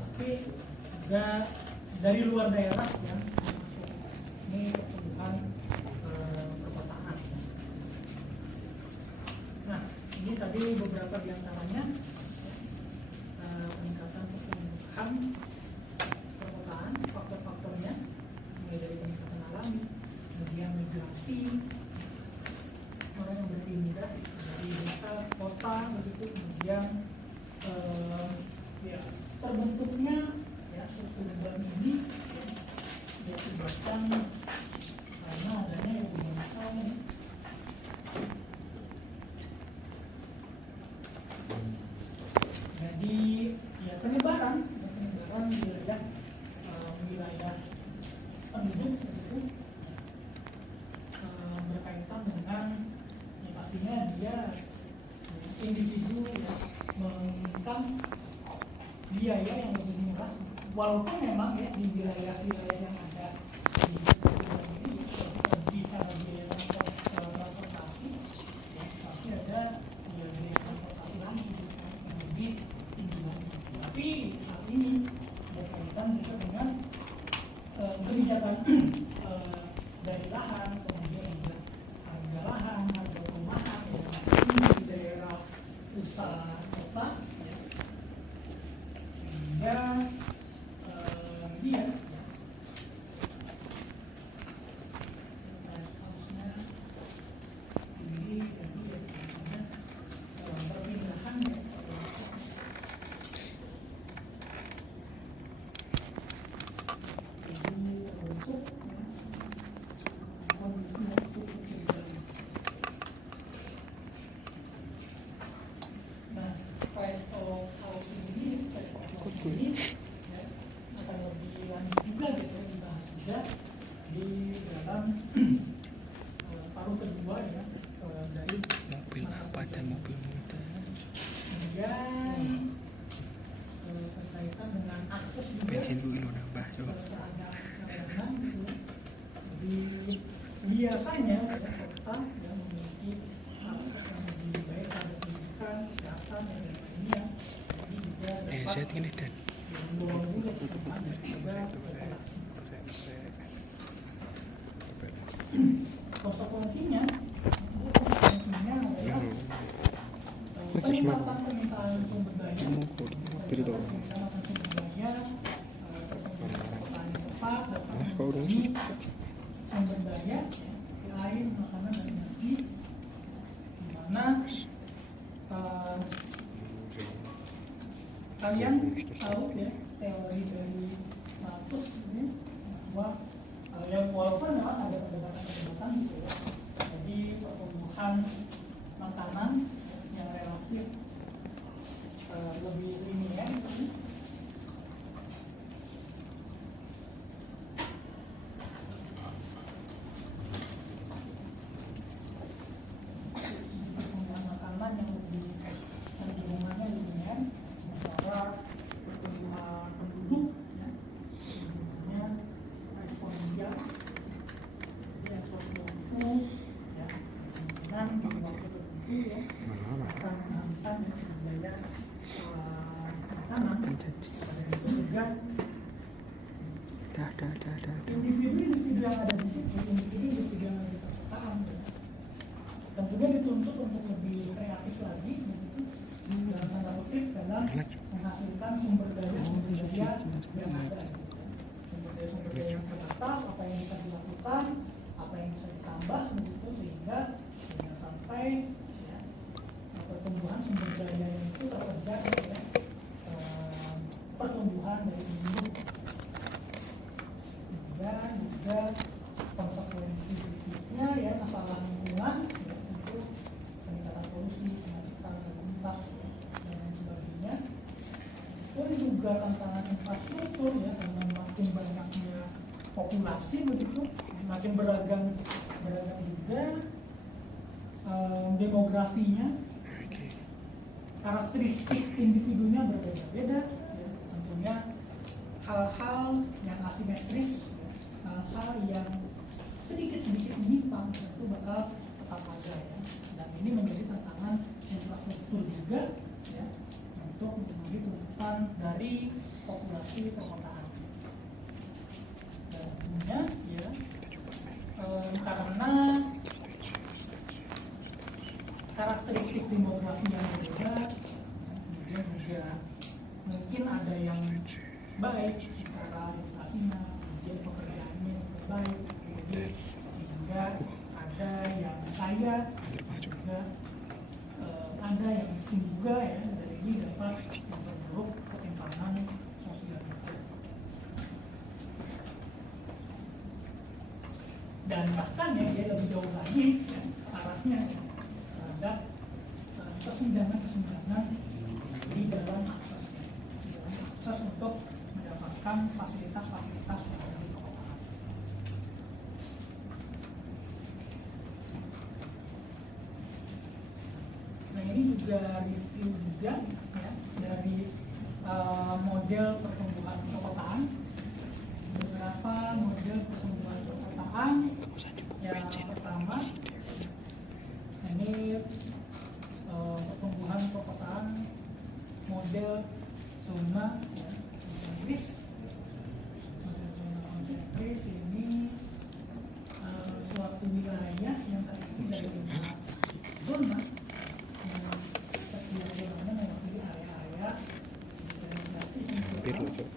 tapi juga dari luar daerah yang masuk. Ini pertumbuhan perkotaan. Nah, ini tadi beberapa di antaranya peningkatan pertumbuhan perkotaan, faktor-faktornya mulai dari peningkatan alami, kemudian migrasi orang yang berpindah dari desa ke kota begitu, kemudian ya terbentuknya ya susunan ini ya, diakibatkan karena adanya urbanisasi ini. Jadi ya penyebaran wilayah penduduk begitu berkaitan dengan ya pastinya dia individu ya, menginginkan biaya yang lebih murah, walaupun memang ya di wilayah-wilayah yang ada di ini cara biaya transportasi ya, pasti ada ya, biaya transportasi lagi yang lebih tinggi lagi. Tapi hal ini berkaitan juga dengan kebijakan dari lahan, kemudian juga harga lahan, harga perumahan di daerah usaha kota ya. Sehingga dia harusnya tinggi dan dia perpindahan ya. Akan lebih lanjut juga gitu dibahas juga di dalam paruh kedua ya dari mobil apa dan mobil muda. Kemudian berkaitan dengan akses juga Bensin dulu nambah tuh. keseragaman gitu. Jadi biasanya ya kota yang memiliki akses yang lebih baik pada pendidikan, kesehatan dan lainnya. Jadi juga dapat ini dan mendorong juga perkembangan dan juga konsekuensinya adalah peningkatan sumber daya, peningkatan sumber daya, perkotaan yang tepat, dapat mengurangi sumber daya, air, makanan dan energi, di mana kalian tahu ya teori dari Malthus ini bahwa yang walaupun memang ada perdebatan gitu ya, jadi pertumbuhan makanan yang relatif lebih linear gitu. Pertumbuhan makanan yang lebih cenderungannya linear antara pertumbuhan penduduk ya, pertumbuhannya eksponensial, jadi eksponensial ya, dan di waktu tertentu ya akan menghabiskan sumber daya makanan. Dan itu juga individu yang ada di situ, individu yang ada di perkotaan ya, tentunya dituntut untuk lebih kreatif lagi begitu, dalam tanda kutip dalam menghasilkan sumber daya yang ada, sumber daya yang terbatas, apa yang bisa dilakukan, apa yang bisa ditambah begitu, sehingga sampai ya, pertumbuhan sumber daya itu terjadi ya, pertumbuhan dari penduduk. Dan juga konsekuensi berikutnya ya masalah lingkungan ya, tentu peningkatan polusi, kemacetan lalu lintas ya, dan lain sebagainya. Pun juga tantangan infrastruktur ya, karena makin banyaknya populasi begitu, makin beragam juga demografinya, karakteristik individunya berbeda-beda ya, tentunya hal-hal yang asimetris, hal-hal yang sedikit menyimpang itu bakal ya, untuk memenuhi tuntutan dari populasi perkotaan. Dan tentunya ya karena karakteristik demografi yang berbeda, kemudian juga mungkin ada yang baik secara edukasinya, kemudian pekerjaannya juga baik, sehingga ada yang kaya, juga ada yang miskin juga ya, dari ini dapat memperburuk ketimpangan sosial itu. Dan bahkan ya dia lebih jauh lagi ya, arahnya terhadap kesenjangan di dalam akses untuk mendapatkan fasilitas-fasilitas yang ada di perkotaan. Nah ini juga review juga ya, dari model pertumbuhan perkotaan. Beberapa model pertumbuhan perkotaan. Yang pertama ini pertumbuhan perkotaan model zona ya, konsentris. Model zona konsentris ini suatu wilayah yang terdiri dari 5 zona. Setiap zonanya mewakili area-area Hampir loh, Cok.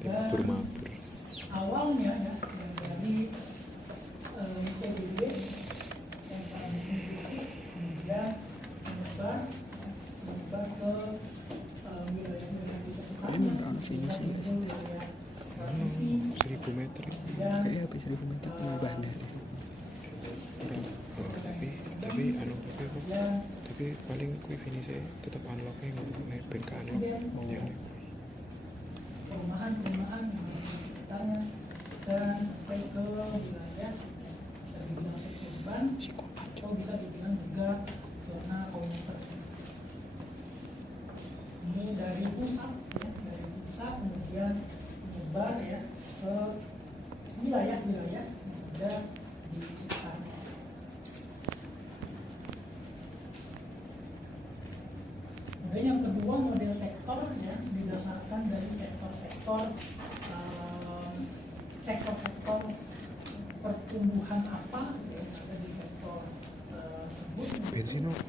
dan awalnya ya dari PBB yang paling tinggi, kemudian menyebar ke wilayah-wilayah di sekitarnya, wilayah transisi 1000 meter kayaknya habis 1000 meter penambahan tapi anu tapi paling kui finishnya tetap unlocknya nggak ben ke unlock ya perumahan-perumahan yang ada di sekitarnya dan sampai ke wilayah bisa dibilang suburban atau bisa dibilang juga zona komunitas. Ini dari pusat ya, dari pusat kemudian menyebar ya ke wilayah-wilayah yang ada di sekitarnya. Kemudian yang kedua model sektor ya didasarkan dari sektor-sektor pertumbuhan apa yang ada di sektor tersebut. bensin apa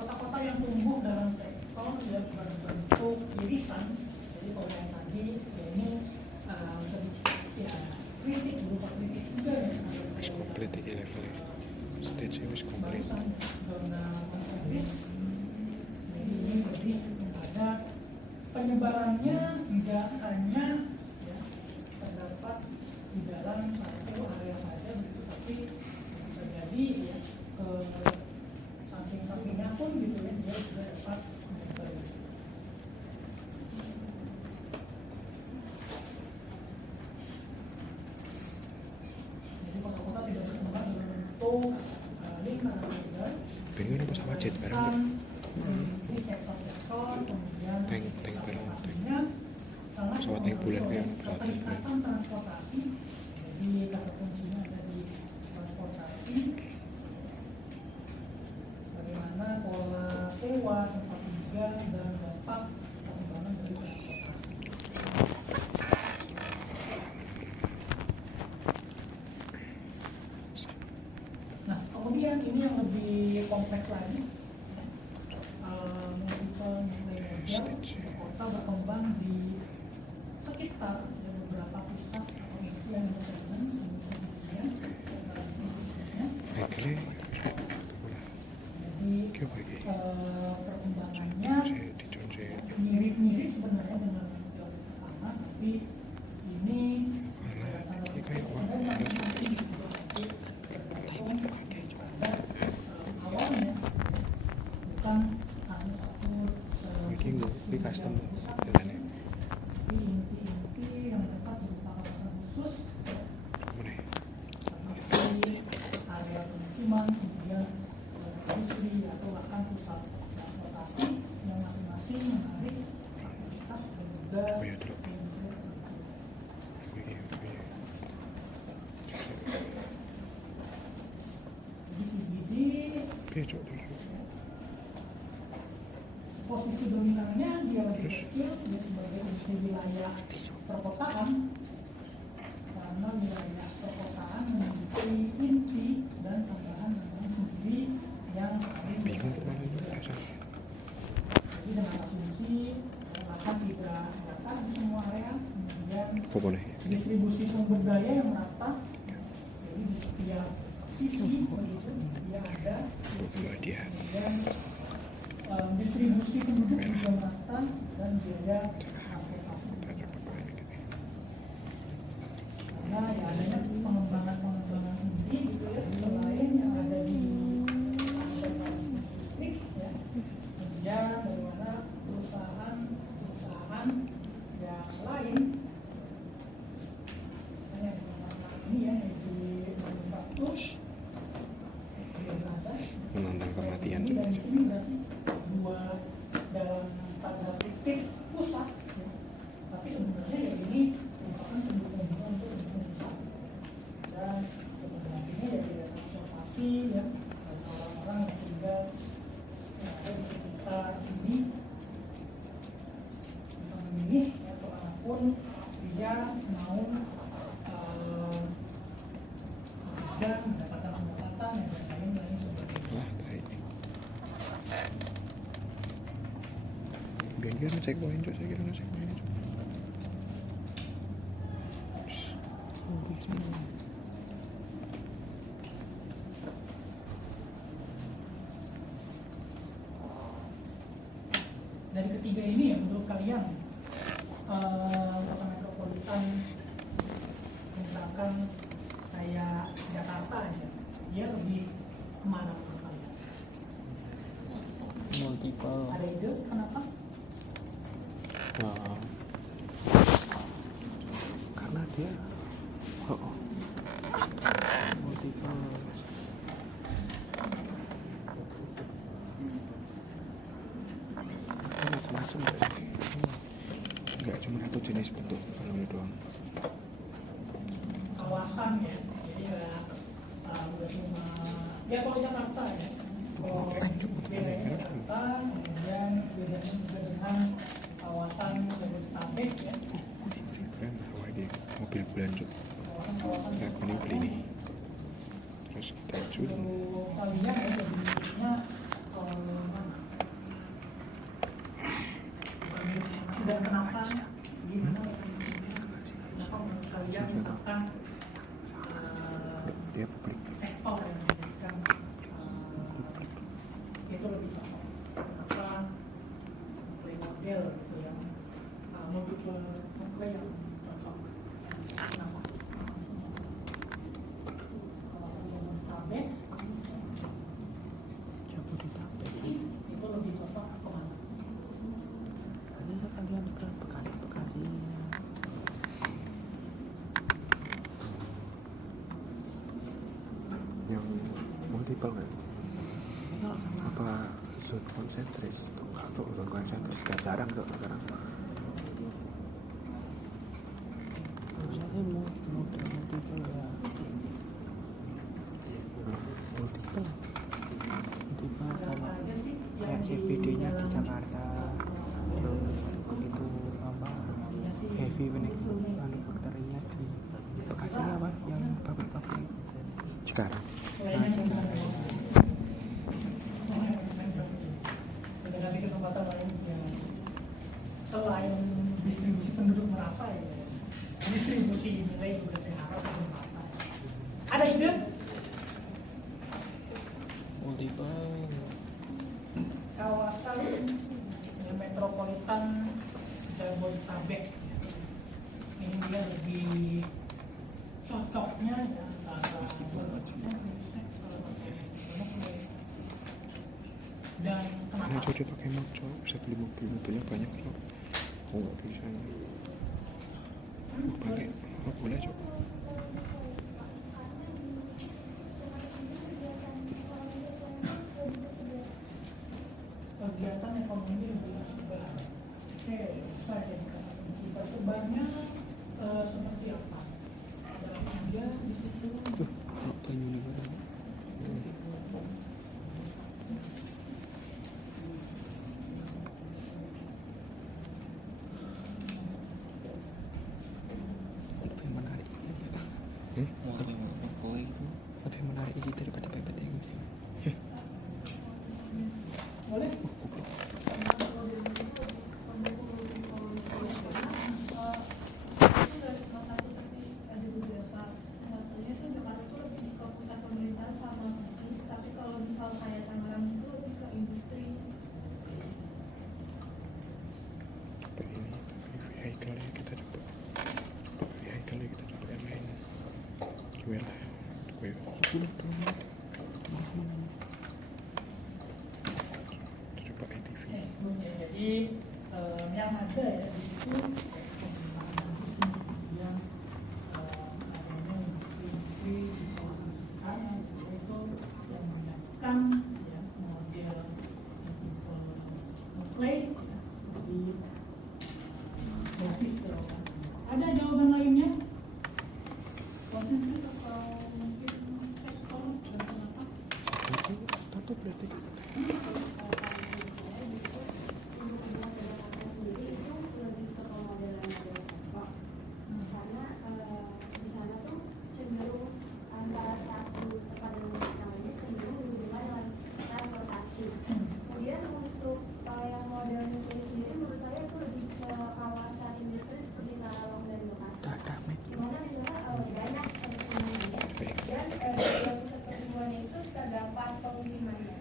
Kota-kota yang tumbuh dalam sektor ya berbentuk irisan. Jadi kalau yang tadi ya ini ya kritik berupa kritik juga ya. wis komplit iki levelnya stage wis komplit Zona konsentris. Jadi ini lebih kepada penyebarannya tidak hanya ya, terdapat di dalam satu area saja begitu, tapi bisa jadi ya ke samping-sampingnya pun gitu ya dia juga dapat menyebar. Jadi kota-kota tidak berkembang dalam bentuk lingkaran saja. ben apa sawah jet bareng Cok? Di sektor-sektor kemudian Tank bareng pesawat tank bulan kayak pesawat tank bulan. keterikatan transportasi. Jadi kata kuncinya ada di transportasi. Bagaimana pola sewa, tempat tinggal dan dampak perkembangan dari transportasi. Nah, kemudian ini yang lebih kompleks lagi. Multiple model kota berkembang di sekitar beberapa pusat atau inti yang independen, kemudian Akhirnya jadi apa iki? perkembangannya Diconce mirip-mirip sebenarnya dengan model pertama, tapi ini ini kayak wah awalnya bukan hanya satu ini custom jalannya tapi inti-inti yang dapat berupa kawasan khusus mana seperti area pemukiman, kemudian industri atau bahkan pusat transportasi yang masing-masing menarik aktivitas dan juga oh ya dulu industri tertentu. ini Jadi Cok, terus. Posisi dominannya dia lebih kecil, dia sebagai wilayah perkotaan, karena wilayah perkotaan memiliki inti dan tambahan sendiri yang saling Bingung kemana itu dasar. jadi dengan asumsi lahan tidak merata di semua area, kemudian Kok boleh? distribusi sumber daya yang merata, jadi di setiap sisi begitu dia ada, Dua dia. kemudian distribusi penduduk juga merata dan biaya transportasi. Karena ya adanya pengembangan sendiri gitu ya, selain yang ada di listrik ya, kemudian bagaimana perusahaan yang lain yang ini ya di manufaktur Menantang kematian. ini dan sini berarti dua dalam tanda petik pusat ya. Tapi sebenarnya ya ini merupakan pendukung untuk pusat dan sebenarnya ya tidak transportasi ya dan orang-orang yang tinggal yang ada di sekitar ini bisa memilih ya, kemanapun dia mau dan mendapatkan pendapatan yang lain sebagainya. Lah, baik. Biar cek poin, Cok. Saya kira cek poin, Cok. Dari ketiga ini ya menurut kalian kota metropolitan misalkan kayak Jakarta aja dia lebih kemana menurut kalian? Multiple. Ada ide kenapa? Nah, karena dia Multiple. macam-macam nggak cuma satu jenis bentuk bangunan doang. Kawasan ya, jadi ya bukan cuma ya kalau Jakarta ya, kalau wilayah Jakarta kemudian bedanya juga dengan kawasan Jabodetabek ya, Keren awal dia mobil bulan, Cok. kawasan Nggak kuning beli nih. Terus kita untuk kalian ya jadinya mana? Dan kenapa gimana? Kenapa menurut kalian misalkan dia publik. sektor yang memberikan itu lebih cocok? Kenapa play model gitu yang multiple play yang cocok? Kenapa? Jabodetabek Jabodetabek. itu lebih cocok ke mana? Ada kalian ke Bekasi. Yang multiple kan? Apa zone konsentris? Enggak, Cok, zone konsentris gak jarang, Cok, sekarang. Saya mau multiple ya. Multiple. Multiple Ada apa kayak aja sih yang kayak di CBD-nya di dalam Jakarta. Terus itu apa? Heavy manufacturing-nya di Bekasi apa? Yang pabrik-pabrik. Sekarang selain yang ada nanti kesempatan lain yang selain distribusi penduduk merata ya, distribusi nilai juga saya harap merata. Ada ide? Multiple. Kawasan yang metropolitan Jabodetabek ini dia lebih cocoknya ya antara dan karena kenapa? Jojo pakai motor, bisa beli mobilnya banyak, Cok. Oh, nggak bisa ya. Pakai, oh, boleh, Cok. Kegiatan ekonomi lebih tersebar. Oke, bisa jadi kita sebarnya seperti apa? Ada apa aja di situ? Apa ini barang? mau kowe itu lebih menarik iki daripada PPT ini. Boleh? Vehicle ya kita coba. Vehicle ya kita coba yang lain. Gimana? Sudah tuh. Kita coba ATV. Jadi yang ada ya di situ kemudian adanya industri di kawasan sekitar itu yang menyajikan ya model play ya, di basis terowongan. Ada jawaban lainnya? Konsensus atau mungkin sektor dan kenapa? Satu berarti. Kemudian untuk yang model Nusantara sendiri menurut saya itu lebih ke kawasan industri seperti Karawang dan Bekasi. Di mana di sana banyak pemukimannya dan di pusat pertumbuhannya itu terdapat pemukimannya.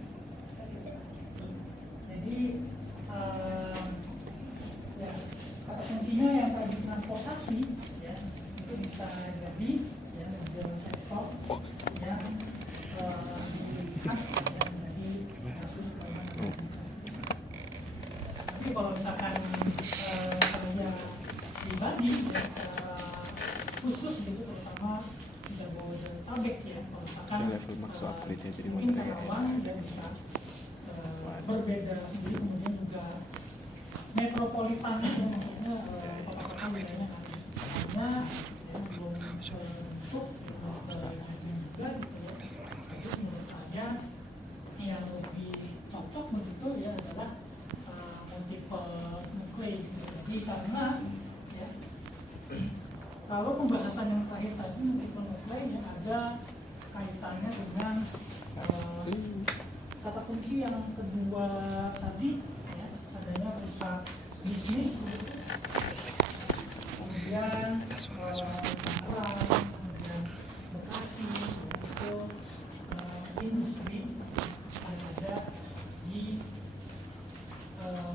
Jadi ya, kata kuncinya yang tadi transportasi ya itu bisa jadi ya menjadi sektor yang dilihat ya menjadi kasus kelemahan. Tapi kalau misalkan kerja pribadi ya, khusus gitu terutama Jabodetabek ya kalau misalkan Ya, level maksa upgrade-nya jadi mungkin model. Karawang dan bisa berbeda sendiri, kemudian juga metropolitan itu maksudnya kota-kota bedanya kan sebenarnya ya, belum terbentuk juga gitu ya. Jadi menurut saya yang lebih cocok begitu ya adalah multiple nuclei gitu. Jadi karena ya kalau pembahasan yang terakhir tadi multiple nuclei ya ada kaitannya dengan kata kunci yang kedua tadi ya, adanya pusat bisnis gitu. Kemudian Tangerang, kemudian Bekasi itu industri yang ada di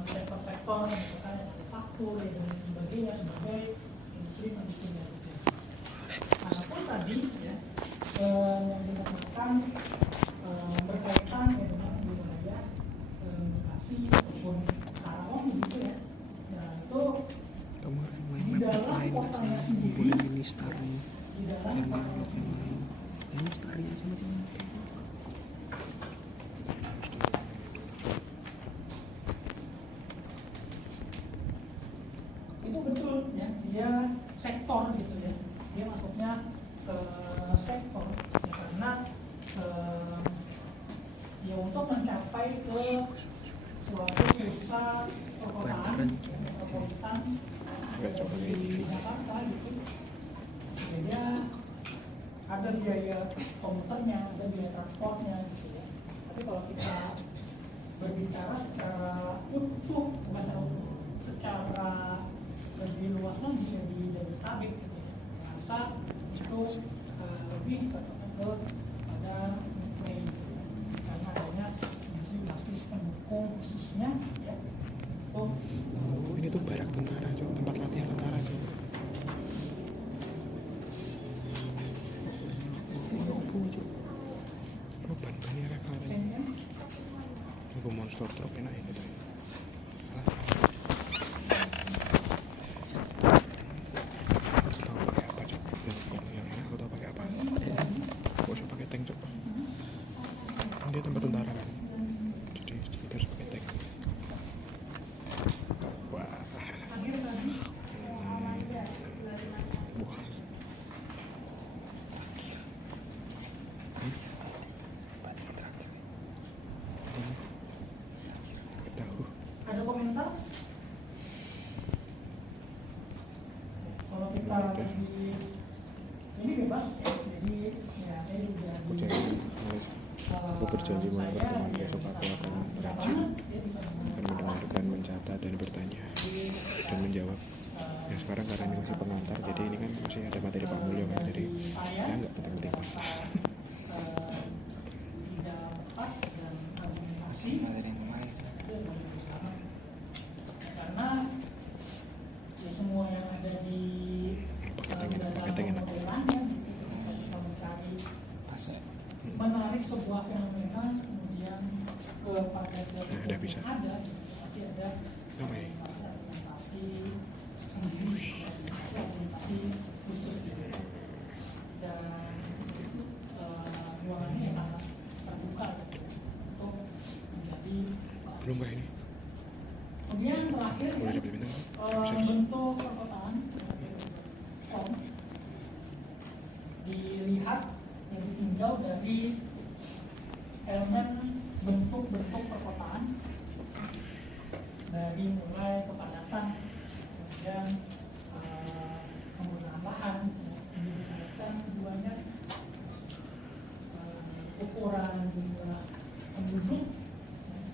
sektor-sektor misalkan yang manufaktur dan sebagainya sebagai industri pendistribusian. Adapun tadi ya yang dikatakan berkaitan ya dengan wilayah Bekasi ataupun Karawang gitu ya. Nah itu Kamu harus main di map dalam lain nggak kotanya sih? sendiri, Boleh mini star nih. di dalam Yang kota map yang lain. Ini star aja macam-macam. itu betul ya dia sektor gitu ya, dia masuknya ke sektor ya, karena ya untuk mencapai ke suatu pusat perkotaan ya, metropolitan di Jakarta gitu ya, dia ada biaya komuternya, ada biaya transportnya gitu ya. Tapi kalau kita berbicara secara utuh, bukan secara utuh, secara lebih luas lagi jadi Jabodetabek gitu ya. Merasa itu lebih cocok pada nuclei gitu ya. Karena adanya industri basis pendukung khususnya ya untuk Oh, ini tuh barak tentara, Cok. Tempat latihan tentara, Cok. Ini apa Cok? Oh, ban-bannya kakak tadi. Ini monster truck enak ini tuh. Aku tahu pakai apa, Cok. Yang enak aku tahu pakai apa. Aku usah pakai tank, Cok. Kan dia tempat tentara kan. Jadi kita harus pakai tank. Wah. Wah. Tahu. bebas ya. Jadi ya saya juga Aku janji, aku berjanji mau pertemuan besok aku akan mengkaji dan mendengarkan, mencatat dan bertanya dan menjawab. Ya sekarang karena ini masih pengantar, jadi ini kan masih ada materi Pak Mulyo kan, jadi ya nggak penting-penting banget. tidak tepat dan argumentasi Materi yang kemarin. karena ya semua yang ada di Paket enak. modelannya gitu. Ketika kita mencari Masa menarik sebuah fenomena kemudian kepada Nah, udah bisa. ada pasti ada Namanya. argumentasi sendiri, argumentasi khusus gitu. Dan ruangannya ya sangat terbuka gitu, untuk menjadi Belum Mbak ini? kemudian terakhir Boleh ya, dapat bintang? Bisa. bentuk perkotaan form dilihat yang ditinjau dari elemen bentuk-bentuk perkotaan dari mulai kepadatan kemudian penggunaan lahan kemudian keduanya ukuran jumlah penduduk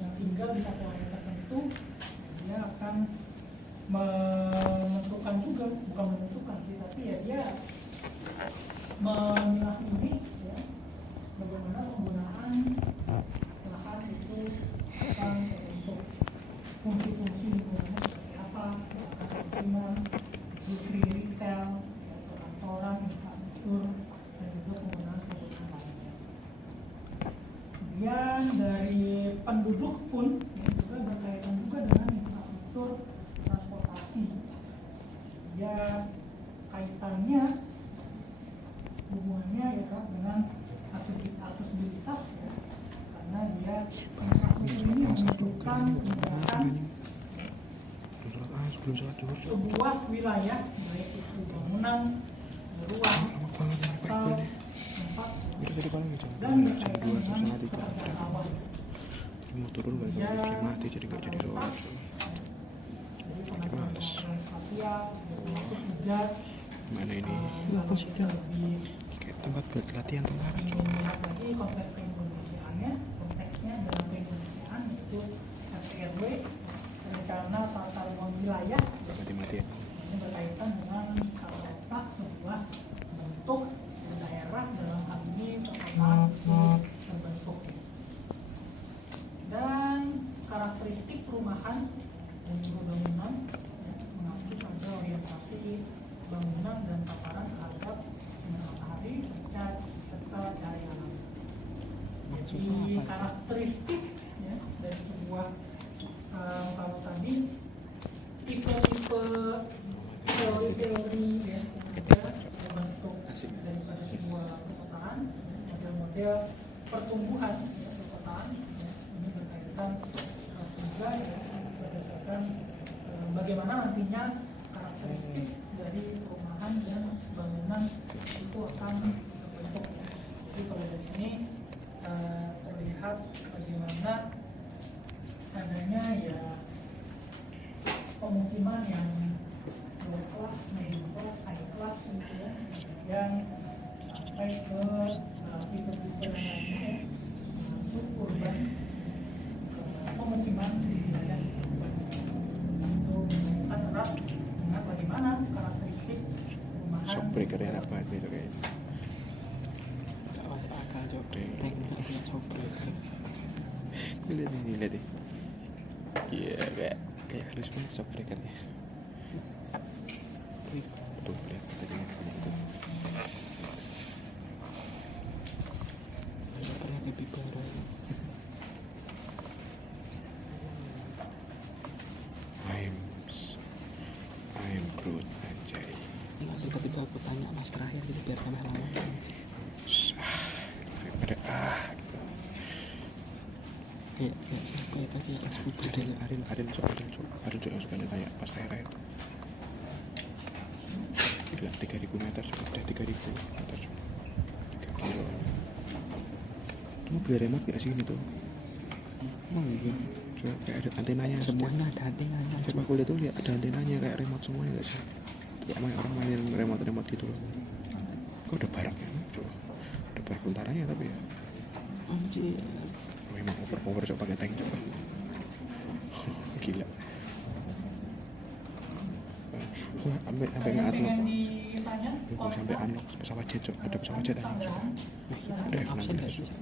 yang tinggal di satu area tertentu, dia akan menentukan juga, bukan menentukan sih, tapi ya dia memilah-milih ya, bagaimana penggunaan lahan itu akan untuk fungsi-fungsi lingkungannya seperti apa, apakah pemukiman, industri retail, perkantoran, infrastruktur, dan juga penggunaan lainnya. Kemudian dari penduduk pun yang juga berkaitan juga dengan infrastruktur transportasi. Ya kaitannya hubungannya ya kan dengan aksesibilitas ya, karena dia infrastruktur ini menunjukkan tindakan Belum sholat zuhur. sebuah wilayah baik itu bangunan, ruang, atau tempat Itu tadi paling jam dan 2 berkaitan dengan jam 2 3 pekerjaan awal. mau turun gak tahu liftnya mati jadi nggak jadi sholat. Jadi pengajaran spasial, termasuk juga Mana ini? Iya, apa sih, Jan? Kayak tempat buat latihan tentara ingin coba. melihat lagi konteks keindonesiaannya, konteksnya dalam keindonesiaan yaitu RTRW, rencana tata ruang wilayah Gak mati-mati ya. yang berkaitan dengan tata letak sebuah bentuk daerah, dalam hal ini perkotaan itu terbentuk. Dan karakteristik perumahan dan juga bangunan ya, mengacu pada orientasi bangunan dan paparan terhadap sinar matahari, cat, serta cahaya alam. Jadi karakteristik ya, dari sebuah kalau tadi tipe-tipe teori-teori ya, yang ada terbentuk daripada sebuah perkotaan, model-model pertumbuhan ya, perkotaan ya, ini berkaitan juga ya, berdasarkan bagaimana nantinya karakteristik dari perumahan dan bangunan itu akan terbentuk. Jadi kalau dari sini terlihat bagaimana adanya ya pemukiman yang low class, medium class, high class gitu ya, yang sampai ke tipe-tipe yang lainnya masuk urban pemukiman di wilayah untuk menunjukkan erat dengan bagaimana karakteristik perumahan. Shockbreakernya enak banget besok kayaknya. tak masuk akal coba. Tank nggak punya shockbreaker. Lihat nih, lihat deh. Iya kayak halus banget shockbreakernya. Tuh lihat tadi punya itu. Pernah ke Bibara. I'm Groot anjay. Nggak tiba-tiba aku tanya mas terakhir gitu biar kalah lawan. Saya pada gitu. Kayak pasti akan sepupu deh. Arin cok yang suka ditanya pas akhir-akhir. Gila 3.000 meter cukup deh, 3.000 meter cukup 3 kilo. Kamu beli remote gak sih ini tuh? Oh iya. Coba kayak ada antenanya. Semuanya ada antenanya. Setiap aku lihat tuh lihat ada antenanya kayak remote semuanya gak sih? Kayak main orang mainin remote gitu loh. Kok ada baraknya? Coba. Ada barak tentaranya tapi ya. Anjir. Oh, emang over coba pakai tank coba. Gila. Aku sampai Ada yang nge-unlock. pengen ditanya? Aku sampai unlock pesawat jet, Cok. Ada pesawat jet aja. Ada Absen nggak F16. bisa?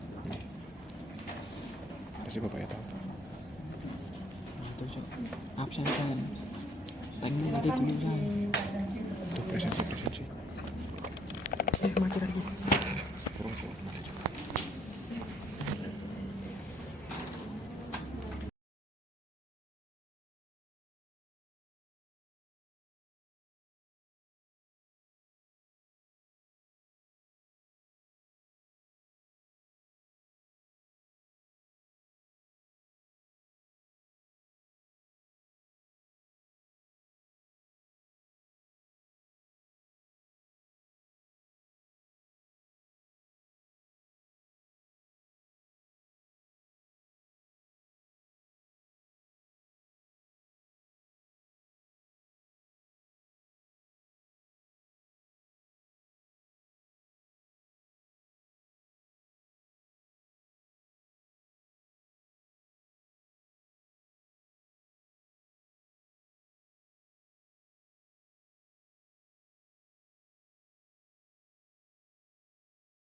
Pasti bapaknya tahu. Itu Cok. Absen kan. Tanknya mati dulu kan. Tuh presensi. Mati lagi. Kurang.